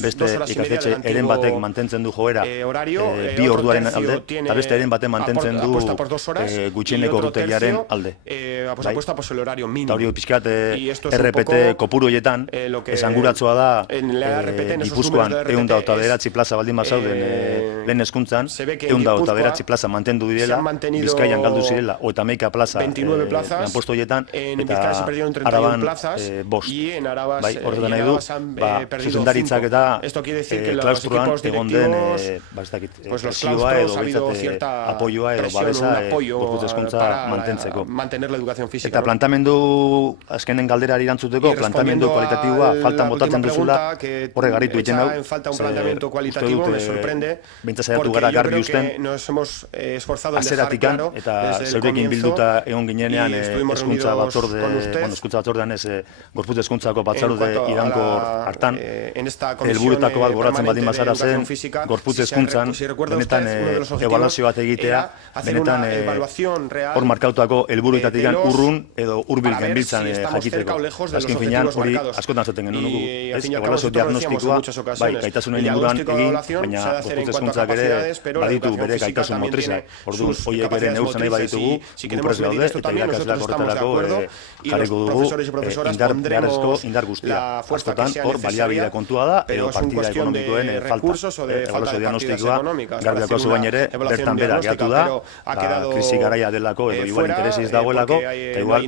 beste ikastetxe eren batek mantentzen du joera 2 orduaren alde, eta beste eren batek mantentzen du gutxieneko ordutegiaren alde. Eta hori pixkat RPT kopuru horietan, esanguratzoa da Gipuzkoan 109 plaza baldin bazauden lehen hezkuntzan, 109 plaza mantendu direla, Bizkaian galdu zirela, 11 plaza lanpostu horietan, eta Araban bost. Bai, horretan nahi du, zuzendaritzak eta klaustruan egon den presioa edo behitzat apoioa edo babesa gorputz hezkuntza mantentzeko. Eta plantamendu, azkenen galderari erantzuteko, plantamendu kualitatiboa faltan botatzen duzula, horre garritu egiten hau, uste dut, bintzat saiatu gara garbi usten, azeratikan, eta zeurekin bilduta egon ginenean hezkuntza batzordean ez gorputz hezkuntzako batzorde irankor hartan, helburuetako bat goratzen baldin bazara zen, gorputz hezkuntzan benetan ebaluazio bat egitea, benetan hor markautako helburuetatik urrun edo hurbil genbiltzan jakiteko. Azken finean hori askotan zaten genuen dugu, ebaluazio diagnostikoa, bai, gaitasunen inguruan egin, baina gorputz hezkuntzak ere baditu bere gaitasun motrizak. Orduan, horiek ere neurtzen nahi baditugu, gupres gaude, eta irakasleak horretarako jarriko dugu indar guztia. Askotan, hor, baliabidea kontua da, edo partida ekonomikoen falta. Ebaluazio diagnostikoa, garbiako baina ere, bertan bera gehatu da, krisi garaia delako, edo igual interesiz dagoelako, eta igual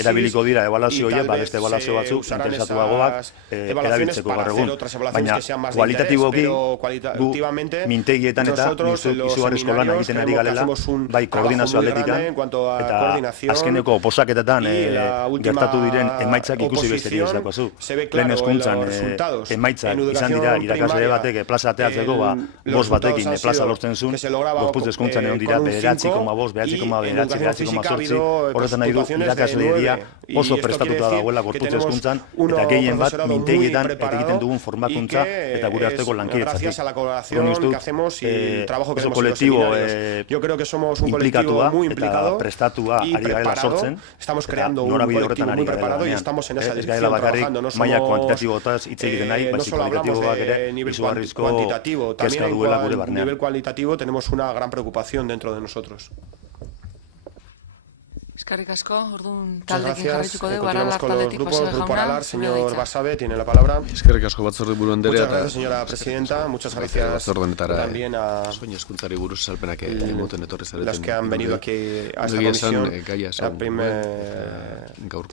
erabiliko dira ebaluazio horiek, beste ebaluazio batzuk, interesatuagoak erabiltzeko gaur egun. Baina, kualitatiboki, gu mintegietan eta izugarrizko lan egiten ari galela, bai koordinazio atletikan, eta azkeneko oposaketetan gertatu diren emaitzak ikusi besterik ez dakoazu. Lehen hezkuntzan emaitzak izan dira irakasle batek plaza ateatzeko, 5 batekin plaza lortzen zuen, gorputz hezkuntzan egon dira 9,5, 9,8, horretan nahi du irakasleria oso prestatuta dagoela gorputz hezkuntzan, eta gehien bat mintegietan eta egiten dugun formakuntza eta gure arteko lankidetzatik. Gure ustut, oso kolektibo implikatua eta prestatua ari garela sortzen, eta norabide horretan ari garela lanean. Ez garela bakarrik maila kuantitatibotaz hitz egiten nahi, baizik kualitatiboak ere izugarrizko kezka duela gure barnean. A nivel cualitativo tenemos una gran preocupación dentro de nosotros. Eskerrik asko, orduan taldekin jarrituko dugu, Aralar taldetik pasada jauna. Grupo Aralar, señor Basabe, tiene la palabra. Eskerrik asko batzorde buru anderea. Muchas gracias, señora presidenta. Muchas gracias también a los que han venido aquí a esta comisión. En primer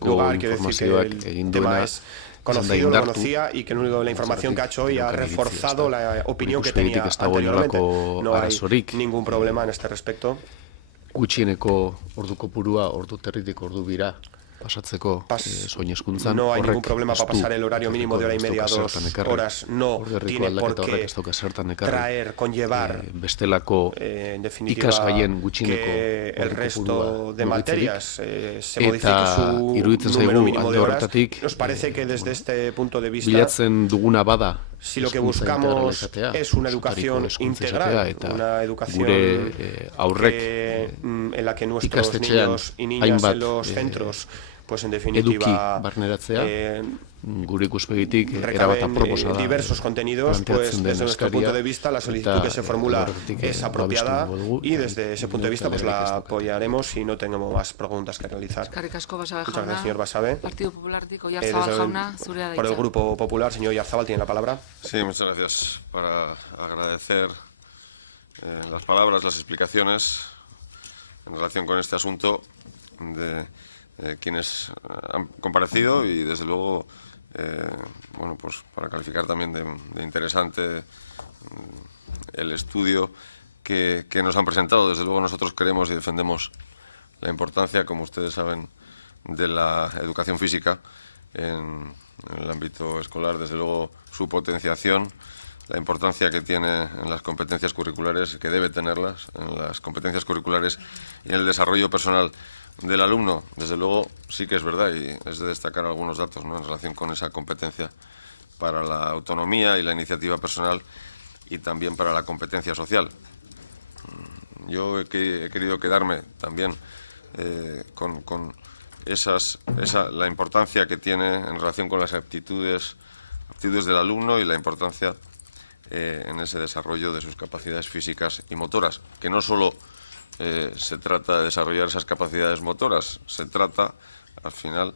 lugar, quiero decir que el tema es conocido, lo conocía y que la información que ha hecho hoy ha reforzado la opinión que tenía anteriormente. No hay ningún problema en este respecto. Gutxieneko ordu kopurua, ordu territik ordu bira pasatzeko soin hezkuntzan. No hay ningún problema para pasar el horario mínimo de hora y media a 2 horas. No tiene por qué traer, conllevar, en definitiva, que el resto de materias se modifique su número mínimo de horas. Nos parece que desde este punto de vista, si lo que buscamos es una educación integral, una educación en la que nuestros niños y niñas en los centros, pues en definitiva, recaben diversos contenidos, pues desde nuestro punto de vista la solicitud que se formula es apropiada y desde ese punto de vista pues la apoyaremos y no tenemos más preguntas que realizar. Muchas gracias, señor Basabe. Partido Popular, por el Grupo Popular, señor Oyarzabal, tiene la palabra. Sí, muchas gracias. Para agradecer las palabras, las explicaciones en relación con este asunto de quienes han comparecido y desde luego bueno, pues para calificar también de interesante el estudio que nos han presentado. Desde luego nosotros queremos y defendemos la importancia, como ustedes saben, de la educación física en el ámbito escolar, desde luego su potenciación, la importancia que tiene en las competencias curriculares, que debe tenerlas en las competencias curriculares y en el desarrollo personal del alumno. Desde luego sí que es verdad y es de destacar algunos datos, ¿no?, en relación con esa competencia para la autonomía y la iniciativa personal y también para la competencia social. Yo he querido quedarme también con la importancia que tiene en relación con las aptitudes del alumno y la importancia en ese desarrollo de sus capacidades físicas y motoras, que no solo se trata de desarrollar esas capacidades motoras, se trata al final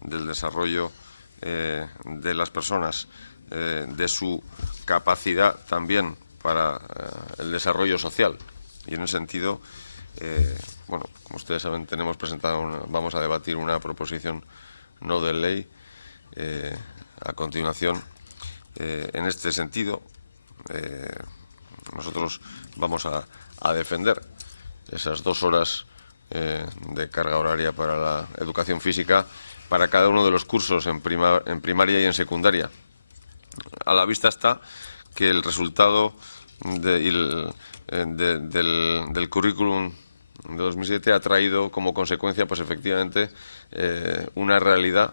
del desarrollo de las personas, de su capacidad también para el desarrollo social. Y en ese sentido, bueno, como ustedes saben, vamos a debatir una proposición no de ley a continuación. En este sentido, nosotros vamos a defender esas 2 horas de carga horaria para la educación física para cada uno de los cursos en primaria y en secundaria. A la vista está que el resultado del currículum de 2007 ha traído como consecuencia, pues efectivamente, una realidad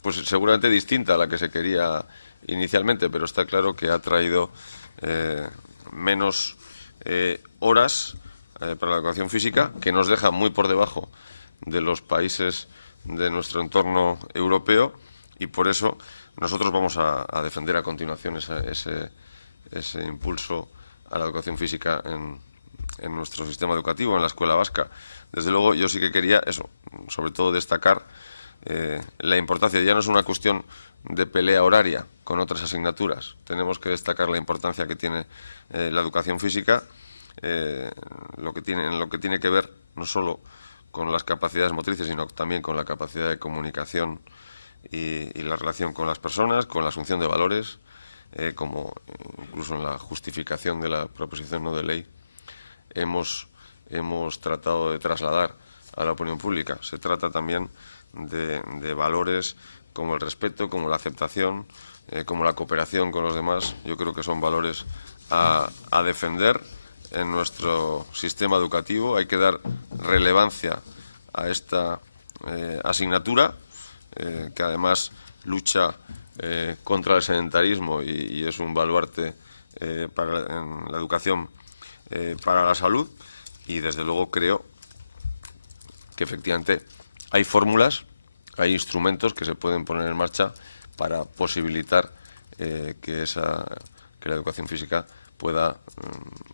pues seguramente distinta a la que se quería inicialmente, pero está claro que ha traído menos horas para la educación física, que nos deja muy por debajo de los países de nuestro entorno europeo, y por eso nosotros vamos a defender a continuación ese impulso a la educación física en nuestro sistema educativo, en la escuela vasca. Desde luego, yo sí que quería eso, sobre todo destacar la importancia. Ya no es una cuestión de pelea horaria con otras asignaturas. Tenemos que destacar la importancia que tiene la educación física, lo que tiene que ver no solo con las capacidades motrices, sino también con la capacidad de comunicación y la relación con las personas, con la asunción de valores, como incluso en la justificación de la proposición no de ley hemos tratado de trasladar a la opinión pública. Se trata también de valores como el respeto, como la aceptación, como la cooperación con los demás. Yo creo que son valores a defender en nuestro sistema educativo. Hay que dar relevancia a esta asignatura, que además lucha contra el sedentarismo y es un baluarte en la educación para la salud, y desde luego creo que efectivamente hay fórmulas, hay instrumentos que se pueden poner en marcha para posibilitar que la educación física pueda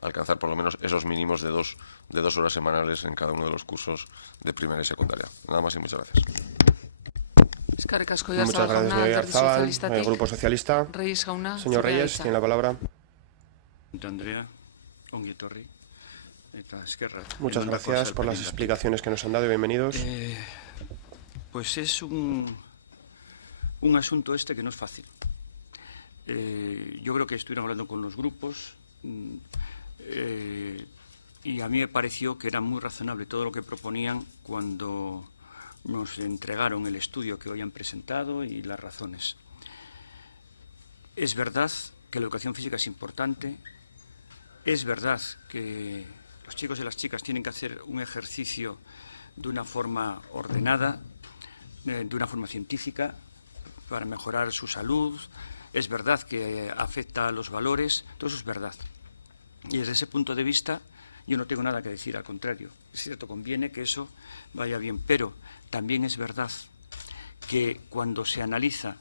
alcanzar por lo menos esos mínimos de dos horas semanales en cada uno de los cursos de primaria y secundaria. Nada más y muchas gracias. Muchas gracias, señor Oyarzabal. El Grupo Socialista. Señor Reyes, tiene la palabra. Muchas gracias por las explicaciones que nos han dado y bienvenidos. Pues es un un asunto que no es fácil. Yo creo que estuvieron hablando con los grupos y a mí me pareció que era muy razonable todo lo que proponían cuando nos entregaron el estudio que hoy han presentado y las razones. Es verdad que la educación física es importante, es verdad que los chicos y las chicas tienen que hacer un ejercicio de una forma ordenada, de una forma científica, para mejorar su salud. Es verdad que afecta a los valores, todo eso es verdad. Y desde ese punto de vista yo no tengo nada que decir, al contrario. Es cierto, conviene que eso vaya bien, pero también es verdad que cuando se analiza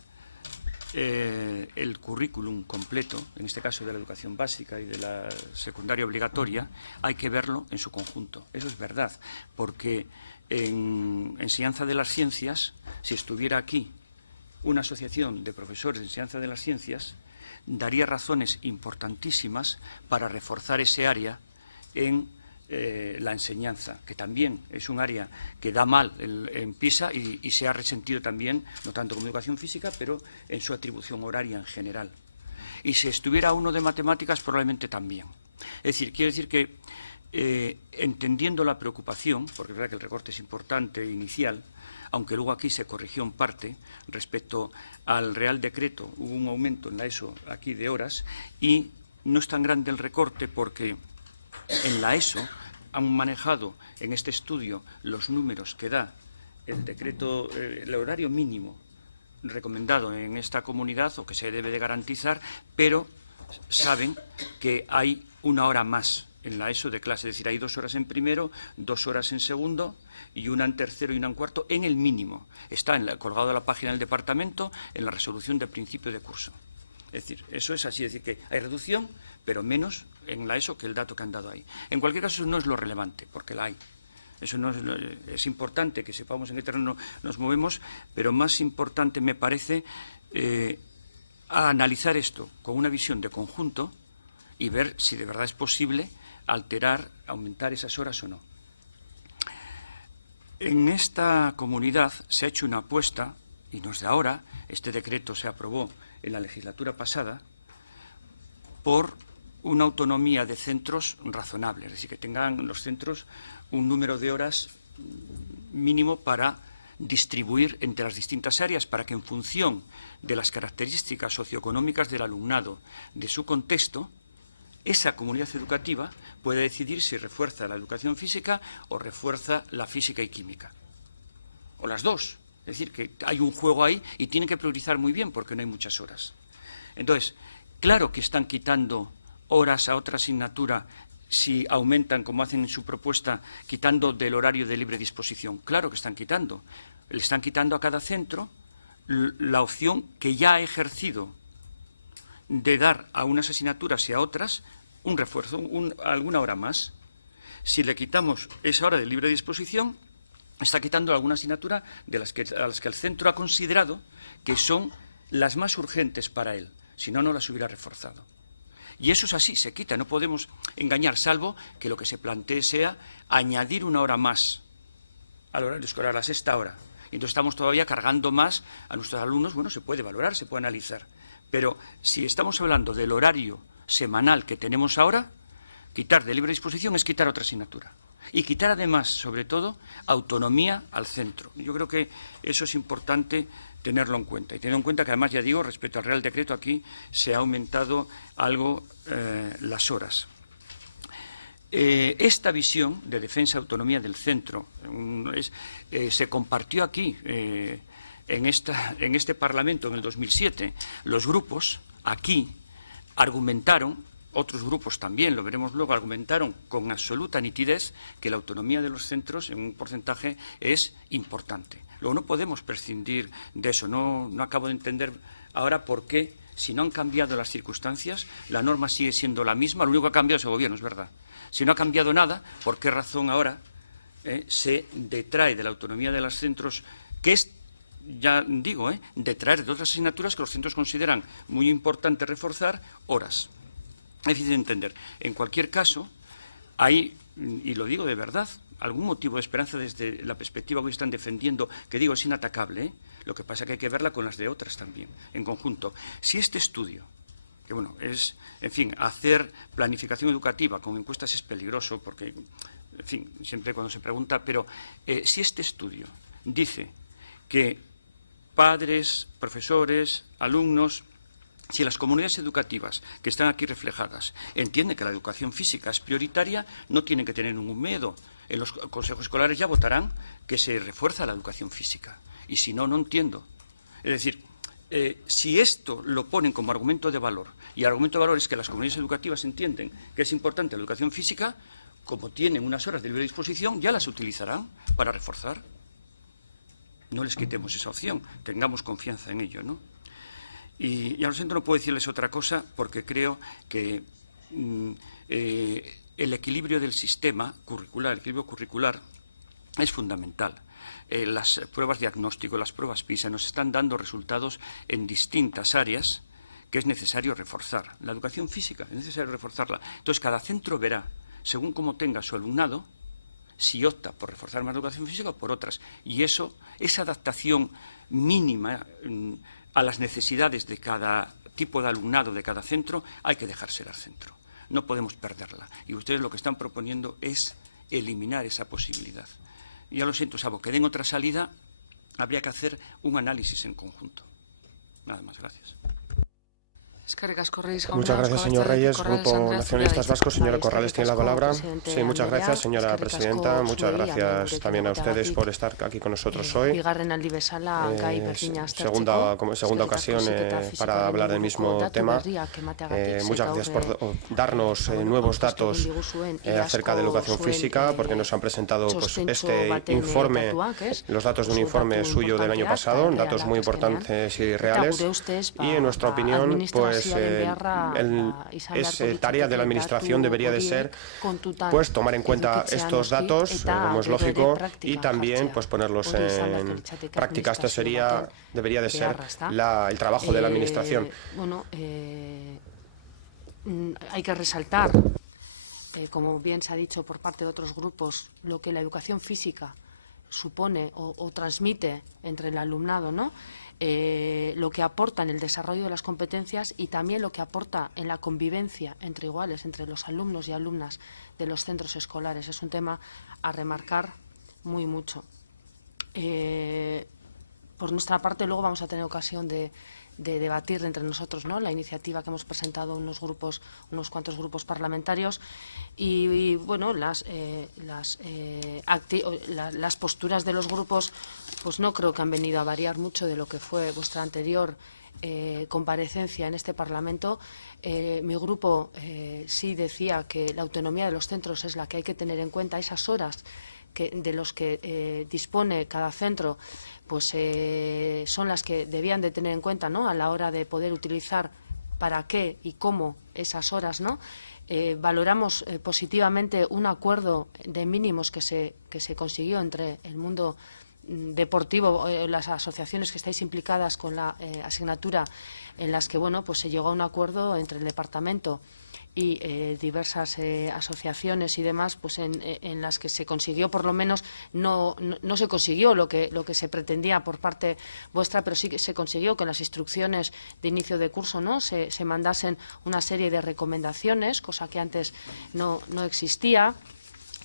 el currículum completo, en este caso de la educación básica y de la secundaria obligatoria, hay que verlo en su conjunto. Eso es verdad, porque en enseñanza de las ciencias, si estuviera aquí una asociación de profesores de enseñanza de las ciencias, daría razones importantísimas para reforzar ese área en la enseñanza, que también es un área que da mal en PISA y se ha resentido también, no tanto como educación física, pero en su atribución horaria en general. Y si estuviera uno de matemáticas, probablemente también. Es decir, quiero decir que entendiendo la preocupación, porque es verdad que el recorte es importante inicial, aunque luego aquí se corrigió en parte respecto al Real Decreto, hubo un aumento en la ESO aquí de horas y no es tan grande el recorte porque en la ESO han manejado en este estudio los números que da el decreto, el horario mínimo recomendado en esta comunidad o que se debe de garantizar, pero saben que hay una hora más en la ESO de clase, es decir, hay 2 horas en primero, 2 horas en segundo y una en tercero y una en cuarto en el mínimo. Está colgado de la página del departamento en la resolución de principio de curso. Es decir, eso es así, es decir, que hay reducción, pero menos en la ESO que el dato que han dado ahí. En cualquier caso, eso no es lo relevante, porque la hay. Eso no es importante que sepamos en qué terreno nos movemos, pero más importante me parece analizar esto con una visión de conjunto y ver si de verdad es posible alterar, aumentar esas horas o no. En esta comunidad se ha hecho una apuesta, y no es de ahora, este decreto se aprobó en la legislatura pasada, por una autonomía de centros razonable, es decir, que tengan los centros un número de horas mínimo para distribuir entre las distintas áreas, para que en función de las características socioeconómicas del alumnado, de su contexto, esa comunidad educativa puede decidir si refuerza la educación física o refuerza la física y química. O las dos. Es decir, que hay un juego ahí y tienen que priorizar muy bien porque no hay muchas horas. Entonces, claro que están quitando horas a otra asignatura si aumentan, como hacen en su propuesta, quitando del horario de libre disposición. Claro que están quitando. Le están quitando a cada centro la opción que ya ha ejercido de dar a unas asignaturas y a otras un refuerzo, alguna hora más. Si le quitamos esa hora de libre disposición, está quitando alguna asignatura a las que el centro ha considerado que son las más urgentes para él. Si no, no las hubiera reforzado. Y eso es así, se quita, no podemos engañar, salvo que lo que se plantee sea añadir una hora más al horario escolar, a la sexta hora. Y entonces estamos todavía cargando más a nuestros alumnos. Bueno, se puede valorar, se puede analizar. Pero si estamos hablando del horario semanal que tenemos ahora, quitar de libre disposición es quitar otra asignatura. Y quitar además, sobre todo, autonomía al centro. Yo creo que eso es importante tenerlo en cuenta. Y teniendo en cuenta que además, ya digo, respecto al Real Decreto, aquí se ha aumentado algo las horas. Esta visión de defensa de autonomía del centro se compartió aquí, en este Parlamento, en el 2007. Los grupos aquí argumentaron, otros grupos también, lo veremos luego, argumentaron con absoluta nitidez que la autonomía de los centros en un porcentaje es importante. Luego no podemos prescindir de eso. No acabo de entender ahora por qué, si no han cambiado las circunstancias, la norma sigue siendo la misma. Lo único que ha cambiado es el gobierno, es verdad. Si no ha cambiado nada, ¿por qué razón ahora se detrae de la autonomía de los centros, que es, ya digo, detraer de otras asignaturas que los centros consideran muy importante reforzar, horas? Es difícil de entender. En cualquier caso, hay, y lo digo de verdad, algún motivo de esperanza desde la perspectiva que hoy están defendiendo, que digo es inatacable, ¿eh? Lo que pasa es que hay que verla con las de otras también, en conjunto. Si este estudio, que bueno, es, en fin, hacer planificación educativa con encuestas es peligroso, porque, en fin, siempre cuando se pregunta, pero si este estudio dice que padres, profesores, alumnos, si las comunidades educativas que están aquí reflejadas entienden que la educación física es prioritaria, no tienen que tener ningún miedo. En los consejos escolares ya votarán que se refuerza la educación física. Y si no, no entiendo. Es decir, si esto lo ponen como argumento de valor, y el argumento de valor es que las comunidades educativas entienden que es importante la educación física, como tienen unas horas de libre disposición, ya las utilizarán para reforzar. No les quitemos esa opción, tengamos confianza en ello, ¿no? Y a lo siento, no puedo decirles otra cosa porque creo que el equilibrio del sistema curricular, el equilibrio curricular es fundamental. Las pruebas diagnóstico, las pruebas PISA nos están dando resultados en distintas áreas que es necesario reforzar. La educación física es necesario reforzarla. Entonces, cada centro verá, según cómo tenga su alumnado, si opta por reforzar más la educación física o por otras. Y eso, esa adaptación mínima a las necesidades de cada tipo de alumnado de cada centro, hay que dejársela al centro. No podemos perderla. Y ustedes lo que están proponiendo es eliminar esa posibilidad. Ya lo siento, salvo que den otra salida, habría que hacer un análisis en conjunto. Nada más, gracias. Muchas gracias, señor Reyes. Grupo Nacionalistas Vascos, señora Corrales tiene la palabra. Sí, muchas gracias, señora presidenta. Muchas gracias también a ustedes por estar aquí con nosotros hoy. Segunda ocasión para hablar del mismo tema. Muchas gracias por darnos nuevos datos acerca de educación física, porque nos han presentado pues, este informe, los datos de un informe suyo del año pasado, datos muy importantes y reales. Y en nuestra opinión, pues es tarea de la Administración, debería de ser pues tomar en cuenta estos datos, como es lógico, y también pues ponerlos en práctica. Esto debería de ser el trabajo de la Administración. Hay que resaltar, como bien se ha dicho por parte de otros grupos, lo que la educación física supone o transmite entre el alumnado, ¿no? Lo que aporta en el desarrollo de las competencias y también lo que aporta en la convivencia entre iguales, entre los alumnos y alumnas de los centros escolares. Es un tema a remarcar muy mucho. Por nuestra parte, luego vamos a tener ocasión de debatir entre nosotros, ¿no?, la iniciativa que hemos presentado unos cuantos grupos parlamentarios y bueno, las posturas de los grupos pues no creo que han venido a variar mucho de lo que fue vuestra anterior comparecencia en este Parlamento. Mi grupo sí decía que la autonomía de los centros es la que hay que tener en cuenta, esas horas de los que dispone cada centro pues son las que debían de tener en cuenta, ¿no?, a la hora de poder utilizar para qué y cómo esas horas, ¿no? Valoramos positivamente un acuerdo de mínimos que se consiguió entre el mundo deportivo, las asociaciones que estáis implicadas con la asignatura, en las que bueno, pues se llegó a un acuerdo entre el departamento y diversas asociaciones y demás, pues en las que se consiguió, por lo menos no se consiguió lo que se pretendía por parte vuestra, pero sí que se consiguió que en las instrucciones de inicio de curso, ¿no?, se mandasen una serie de recomendaciones, cosa que antes no existía,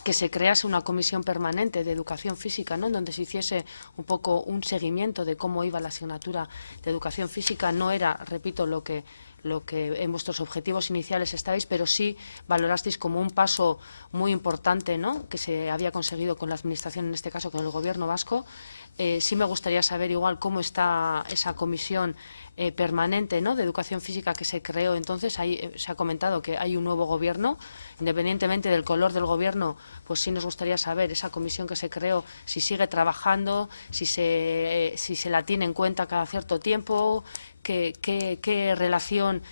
que se crease una comisión permanente de educación física, ¿no?, en donde se hiciese un poco un seguimiento de cómo iba la asignatura de educación física. No era, repito, lo que en vuestros objetivos iniciales estáis, pero sí valorasteis como un paso muy importante, ¿no?, que se había conseguido con la Administración, en este caso con el Gobierno vasco. Sí me gustaría saber igual cómo está esa comisión permanente, ¿no?, de educación física que se creó entonces. Ahí se ha comentado que hay un nuevo Gobierno. Independientemente del color del Gobierno, pues sí nos gustaría saber esa comisión que se creó, si sigue trabajando, si se la tiene en cuenta cada cierto tiempo, qué relación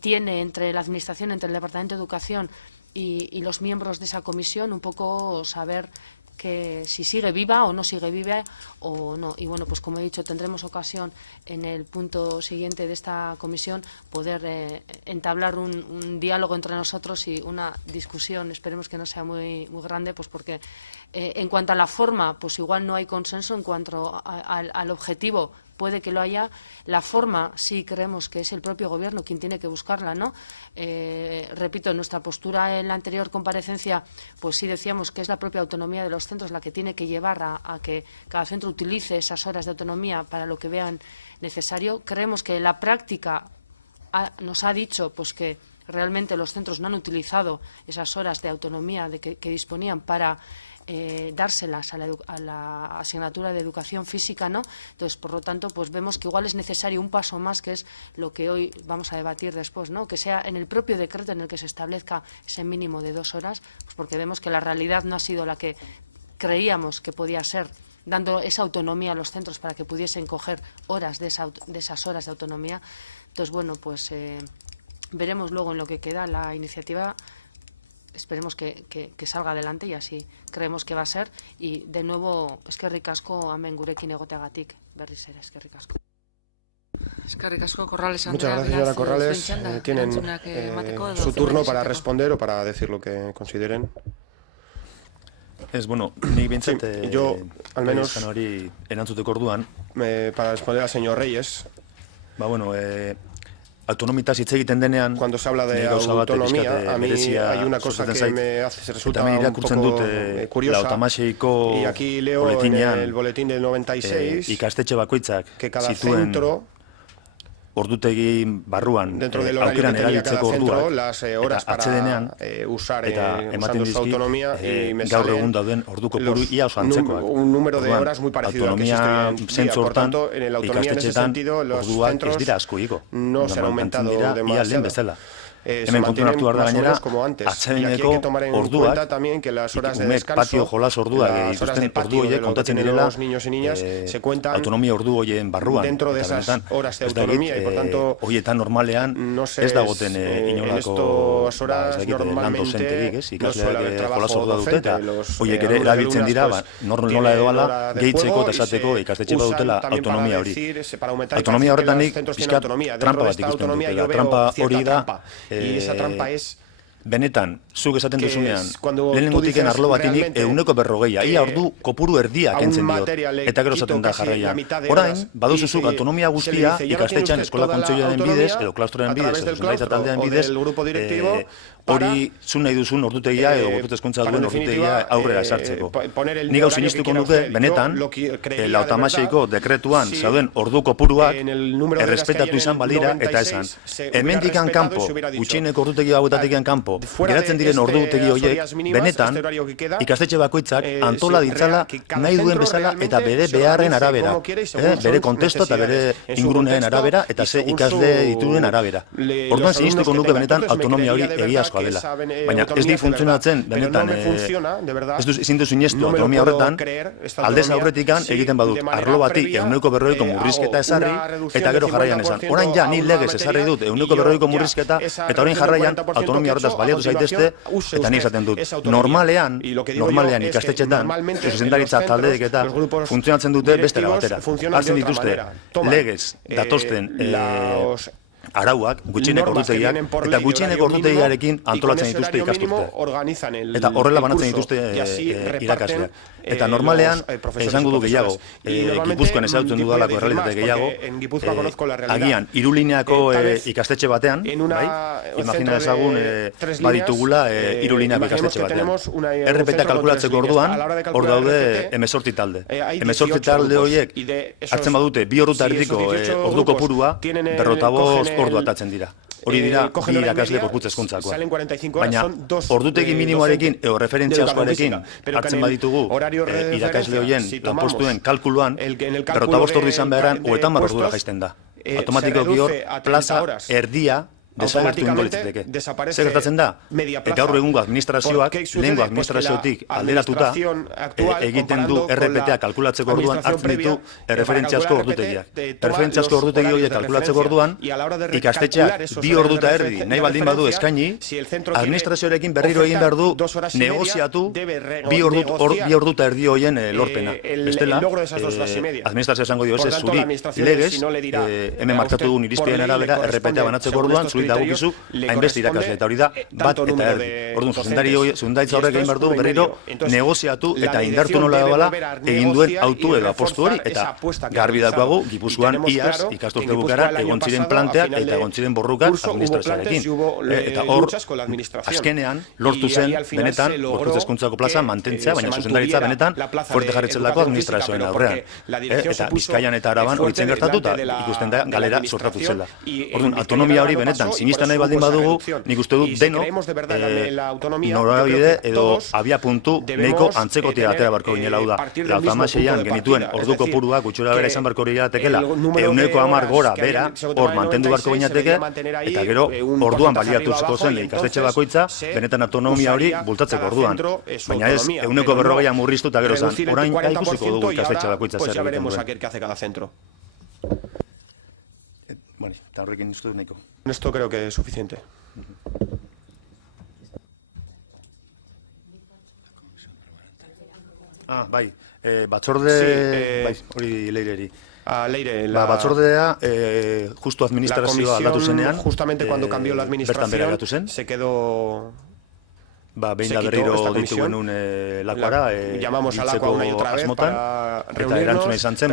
tiene entre la Administración, entre el Departamento de Educación y los miembros de esa comisión, un poco saber si sigue viva o no sigue viva o no. Y bueno, pues como he dicho, tendremos ocasión en el punto siguiente de esta comisión poder entablar un diálogo entre nosotros y una discusión, esperemos que no sea muy grande, pues porque en cuanto a la forma, pues igual no hay consenso. En cuanto al objetivo, puede que lo haya. La forma sí creemos que es el propio Gobierno quien tiene que buscarla, ¿no? Repito, nuestra postura en la anterior comparecencia, pues sí decíamos que es la propia autonomía de los centros la que tiene que llevar a que cada centro utilice esas horas de autonomía para lo que vean necesario. Creemos que la práctica nos ha dicho pues que realmente los centros no han utilizado esas horas de autonomía que disponían para dárselas a la asignatura de educación física, ¿no? Entonces, por lo tanto, pues vemos que igual es necesario un paso más, que es lo que hoy vamos a debatir después, ¿no? Que sea en el propio decreto en el que se establezca ese mínimo de 2 horas, pues porque vemos que la realidad no ha sido la que creíamos que podía ser, dando esa autonomía a los centros para que pudiesen coger horas de esas horas de autonomía. Entonces, bueno, pues veremos luego en lo que queda la iniciativa. Esperemos que salga adelante y así creemos que va a ser. Y de nuevo, eskerrik asko hemen gurekin egoteagatik, berriz ere, eskerrik asko. Eskerrik asko, Corrales. Muchas gracias, señora Corrales. Tienen su turno para responder o para decir lo que consideren. Bueno, nik bintzat, yo, al menos, para responder al señor Reyes, autonomitas hitz egiten denean, cuando se habla de autonomía, a mí hay una cosa que me resulta un poco curiosa, y aquí leo en el boletín del 96 que cada centro, ordutegi barruan, dentro del horario que tenía cada centro, las horas para usar usando su autonomía, y me sale un número de horas muy parecido al que existe hoy en día. Por tanto, en la autonomía en ese sentido, los centros no se han aumentado demasiado. Se mantienen más o menos como antes. Y aquí hay que tomar en cuenta también que las horas de descanso, las horas de patio de lo que tienen los niños y niñas, se cuentan dentro de esas horas de autonomía, y por tanto no sé, en estas horas normalmente no suele haber trabajo docente. Los alumnos tienen hora de juego y se usan también para decir, para aumentar que los centros tienen autonomía. Dentro de esta autonomía yo veo cierta trampa. Y esa trampa es benetan, zuk esaten duzunean, lehenengotik arlo batinik 140, ia ordu kopuru erdia kentzen diot, eta gero esaten da jarraian. Orain, baduzu zuk autonomia guztia ikastetxean eskola kontseiluaren bidez, edo klaustroren bidez, edo zuntzaitza taldean bidez, hori zun nahi duzun ordutegia edo gorputezkuntza duen ordutegia aurrera esartzeko. Nik hau sinistuko nuke, benetan, lautamaseiko dekretuan zauden ordu kopuruak errespetatu izan balira, eta esan, hemendikan kanpo, gutxieneko ordutegia hauetatik kanpo, geratzen diren ordutegi horiek, benetan, ikastetxe bakoitzak antola ditzala nahi duen bezala eta bere beharren arabera, bere kontesto eta bere inguruneen arabera eta ze ikasle dituen arabera. Orduan sinistuko nuke benetan autonomia hori egiazkoa dela. Baina ez di funtzionatzen benetan, ezin duzu inestu autonomia horretan, aldez aurretikan egiten badut arlo bati 140ko murrizketa ezarri eta gero jarraian esan. Orain ja, ni legez ezarri dut 140ko murrizketa eta orain jarraian autonomia horretaz baliatu zaitezte, eta nik esaten dut, normalean ikastetxetan, zuzendaritza taldeek eta funtzionatzen dute bestera batera. Hartzen dituzte legez datosten arauak, gutxieneko ordutegiak, eta gutxieneko ordutegiarekin antolatzen dituzte ikasturte. Eta horrela banatzen dituzte irakasleak. Eta normalean, esango du gehiago, Gipuzkoan ezagutzen dudalako errealitate gehiago, agian, irulineako ikastetxe batean, imagina ezagun, baditugula irulineako ikastetxe batean. RPT kalkulatzeko orduan, hor daude 18 talde. 18 talde horiek, hartzen badute, 2 ordu eta erdiko ordu kopurua, 55 ordu atatzen dira. Hori dira, bi irakasle gorputz-hezkuntzakoa. Baina, ordutegi minimoarekin, referentzia askoarekin, hartzen baditugu irakasle horien lanpostuen kalkuluan, 55 ordu izan beharren, 30 ordura jaisten da. Automatikoki hor, plaza erdia desagertu ingo litzateke. Zer gertatzen da? Gaur egungo administrazioak, lehengo administraziotik alderatuta, egiten du RPTA kalkulatzeko orduan hartzen ditu referentziazko ordutegiak. Referentziazko ordutegi horiek kalkulatzeko orduan, ikastetxeak 2 ordu eta erdi nahi baldin badu eskaini, administrazioarekin berriro egin behar du negoziatu 2 ordu eta erdi horien lorpena. Bestela, administrazioa esango dio, ez zuri legez, hemen markatu dugun irizpideen arabera, RPTA banatzeko orduan, zuri dagokizu hainbeste irakasle, eta hori da bat eta erdi. Orduan, zuzendaritza horrek egin behar du berriro negoziatu eta indartu nola dabala egin duen autu edo apostu hori, eta garbi dakoagu, Gipuzkoan iaz, ikasturte bukaran, egon ziren planteak eta egon ziren borrukan administrazioarekin. Eta hor, azkenean, lortu zen, benetan, gorputz hezkuntzako plaza mantentzea, baina zuzendaritza benetan, fuerte jarritzen dako administrazioen aurrean. Eta Bizkaian eta Araban horitzen gertatu, eta ikusten da galera sortatu zela. Orduan, autonomia hori benetan, sinistan nahi baldin badugu, nik uste dut deno, norabide edo abia puntu nahiko antzekotia atera barko ginela hau da. Lauta hamaseian genituen orduko puruak gutxora bera izan barko ginatekela, 110 gora bera, hor mantendu barko ginateke, eta gero orduan baliatutzeko zen ikastetxe bakoitza, benetan autonomia hori bultatzeko orduan. Baina ez, 140 murriztu eta gero zan, orain ikusiko dugu ikastetxe bakoitza zer egiten duen. Bueno, eta horrekin uste dut nahiko. Esto creo que es suficiente. Bai, batzorde, hori Leireri. Batzordea, justu administrazioa aldatu zenean, justamente cuando cambió la administración, se quedó... behin da berriro ditu genuen lakuara, biltzeko asmotan, eta erantzuna izan zen,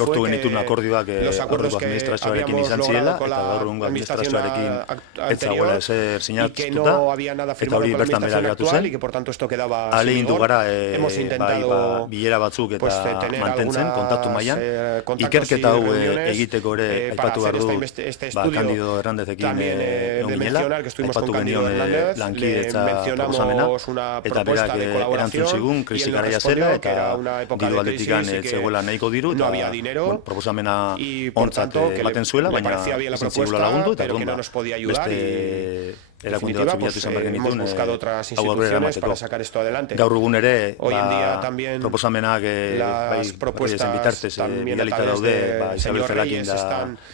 lortu genitun akordioak horreko administrazioarekin izan zirela, eta gaur egungo administrazioarekin etzagoela ezer sinatuta, eta hori bertan bera geratu zen. Ahalegin du gara bilera batzuk eta mantentzen, kontaktu mailan. Ikerketa hau egiteko ere aipatu behar du Candido Herrandezekin egon ginela, aipatu genion lankidetza proposamena, eta berak erantzun zigun, krisi garaia zela, eta diru aldetikan zegoela nahiko diru, eta proposamena ontzat ematen zuela, baina ezin zigula lagundu, eta beste erakunde batzuk bilatu izan behar genitun, hau aurrera eramateko. Gaur egun ere, proposamenak proiezen bitartez bidalita daude, Isabel Zelakin da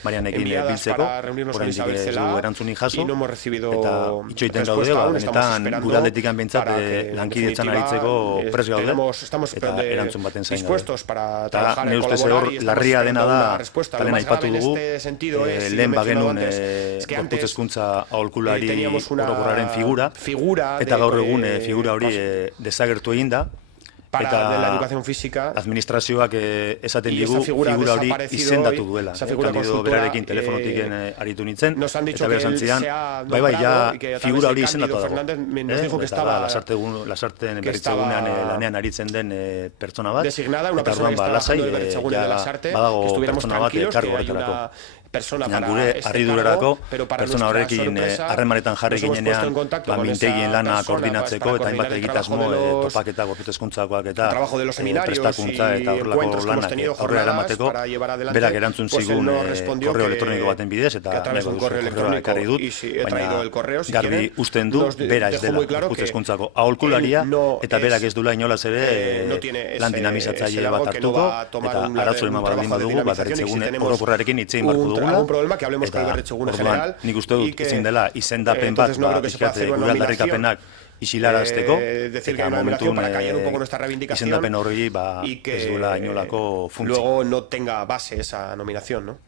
Marianekin biltzeko, oraindik ez du erantzunik jaso, eta itxoiten gaude, benetan gure aldetikan behintzat lankidetzan aritzeko prest gaude, eta erantzun baten zain gaude. Eta nire ustez hor, larria dena da, talen aipatu dugu, lehen bagenun gorputz hezkuntza aholkulari orokorraren figura, eta gaur egun figura hori desagertu egin da, eta administrazioak esaten digu figura hori izendatu duela. Candido berarekin telefonotik aritu nintzen, eta bera zantzidan, figura hori izendatu dago. Eta lasarten berritzegunean lanean aritzen den pertsona bat, eta orduan lasai, badago pertsona bat kargo horretarako. Gure harridurarako, pertsona horrekin harremanetan jarri ginenean mintegien lana koordinatzeko eta hainbat egitasmo topaketa gorputz hezkuntzakoak eta prestakuntza eta horrelako lanak aurrera eramateko, berak erantzun zigun korreo elektroniko baten bidez, eta nago duzu korreoa ekarri dut, baina garbi usten du, bera ez dela gorputz hezkuntzako aholkularia, eta berak ez dula inolaz ere lan dinamizatzaile bat hartuko, eta arazo eman baldin badugu, berritzegune orokorrarekin hitzein barko dugu, eta nik uste dut ezin dela izendapen bat gure aldarrikapenak isilarazteko, eta momentun izendapen horri ez duela inolako funtzio. Luego no tenga base esa nominación, ¿no?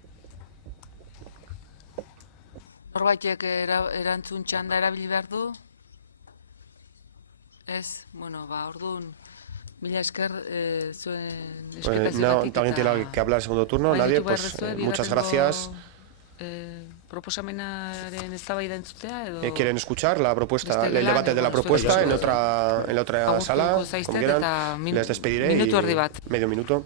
Norbaitek erantzun txanda erabili behar du? Ez, orduan... Mila esker zuen esplikazioatik. ¿Alguien tiene que hablar el segundo turno? ¿Nadie? Pues muchas gracias. Proposamenaren eztabaida entzutea edo... ¿Quieren escuchar la propuesta, el debate de la propuesta en la otra sala? Como quieran, les despediré y medio minuto.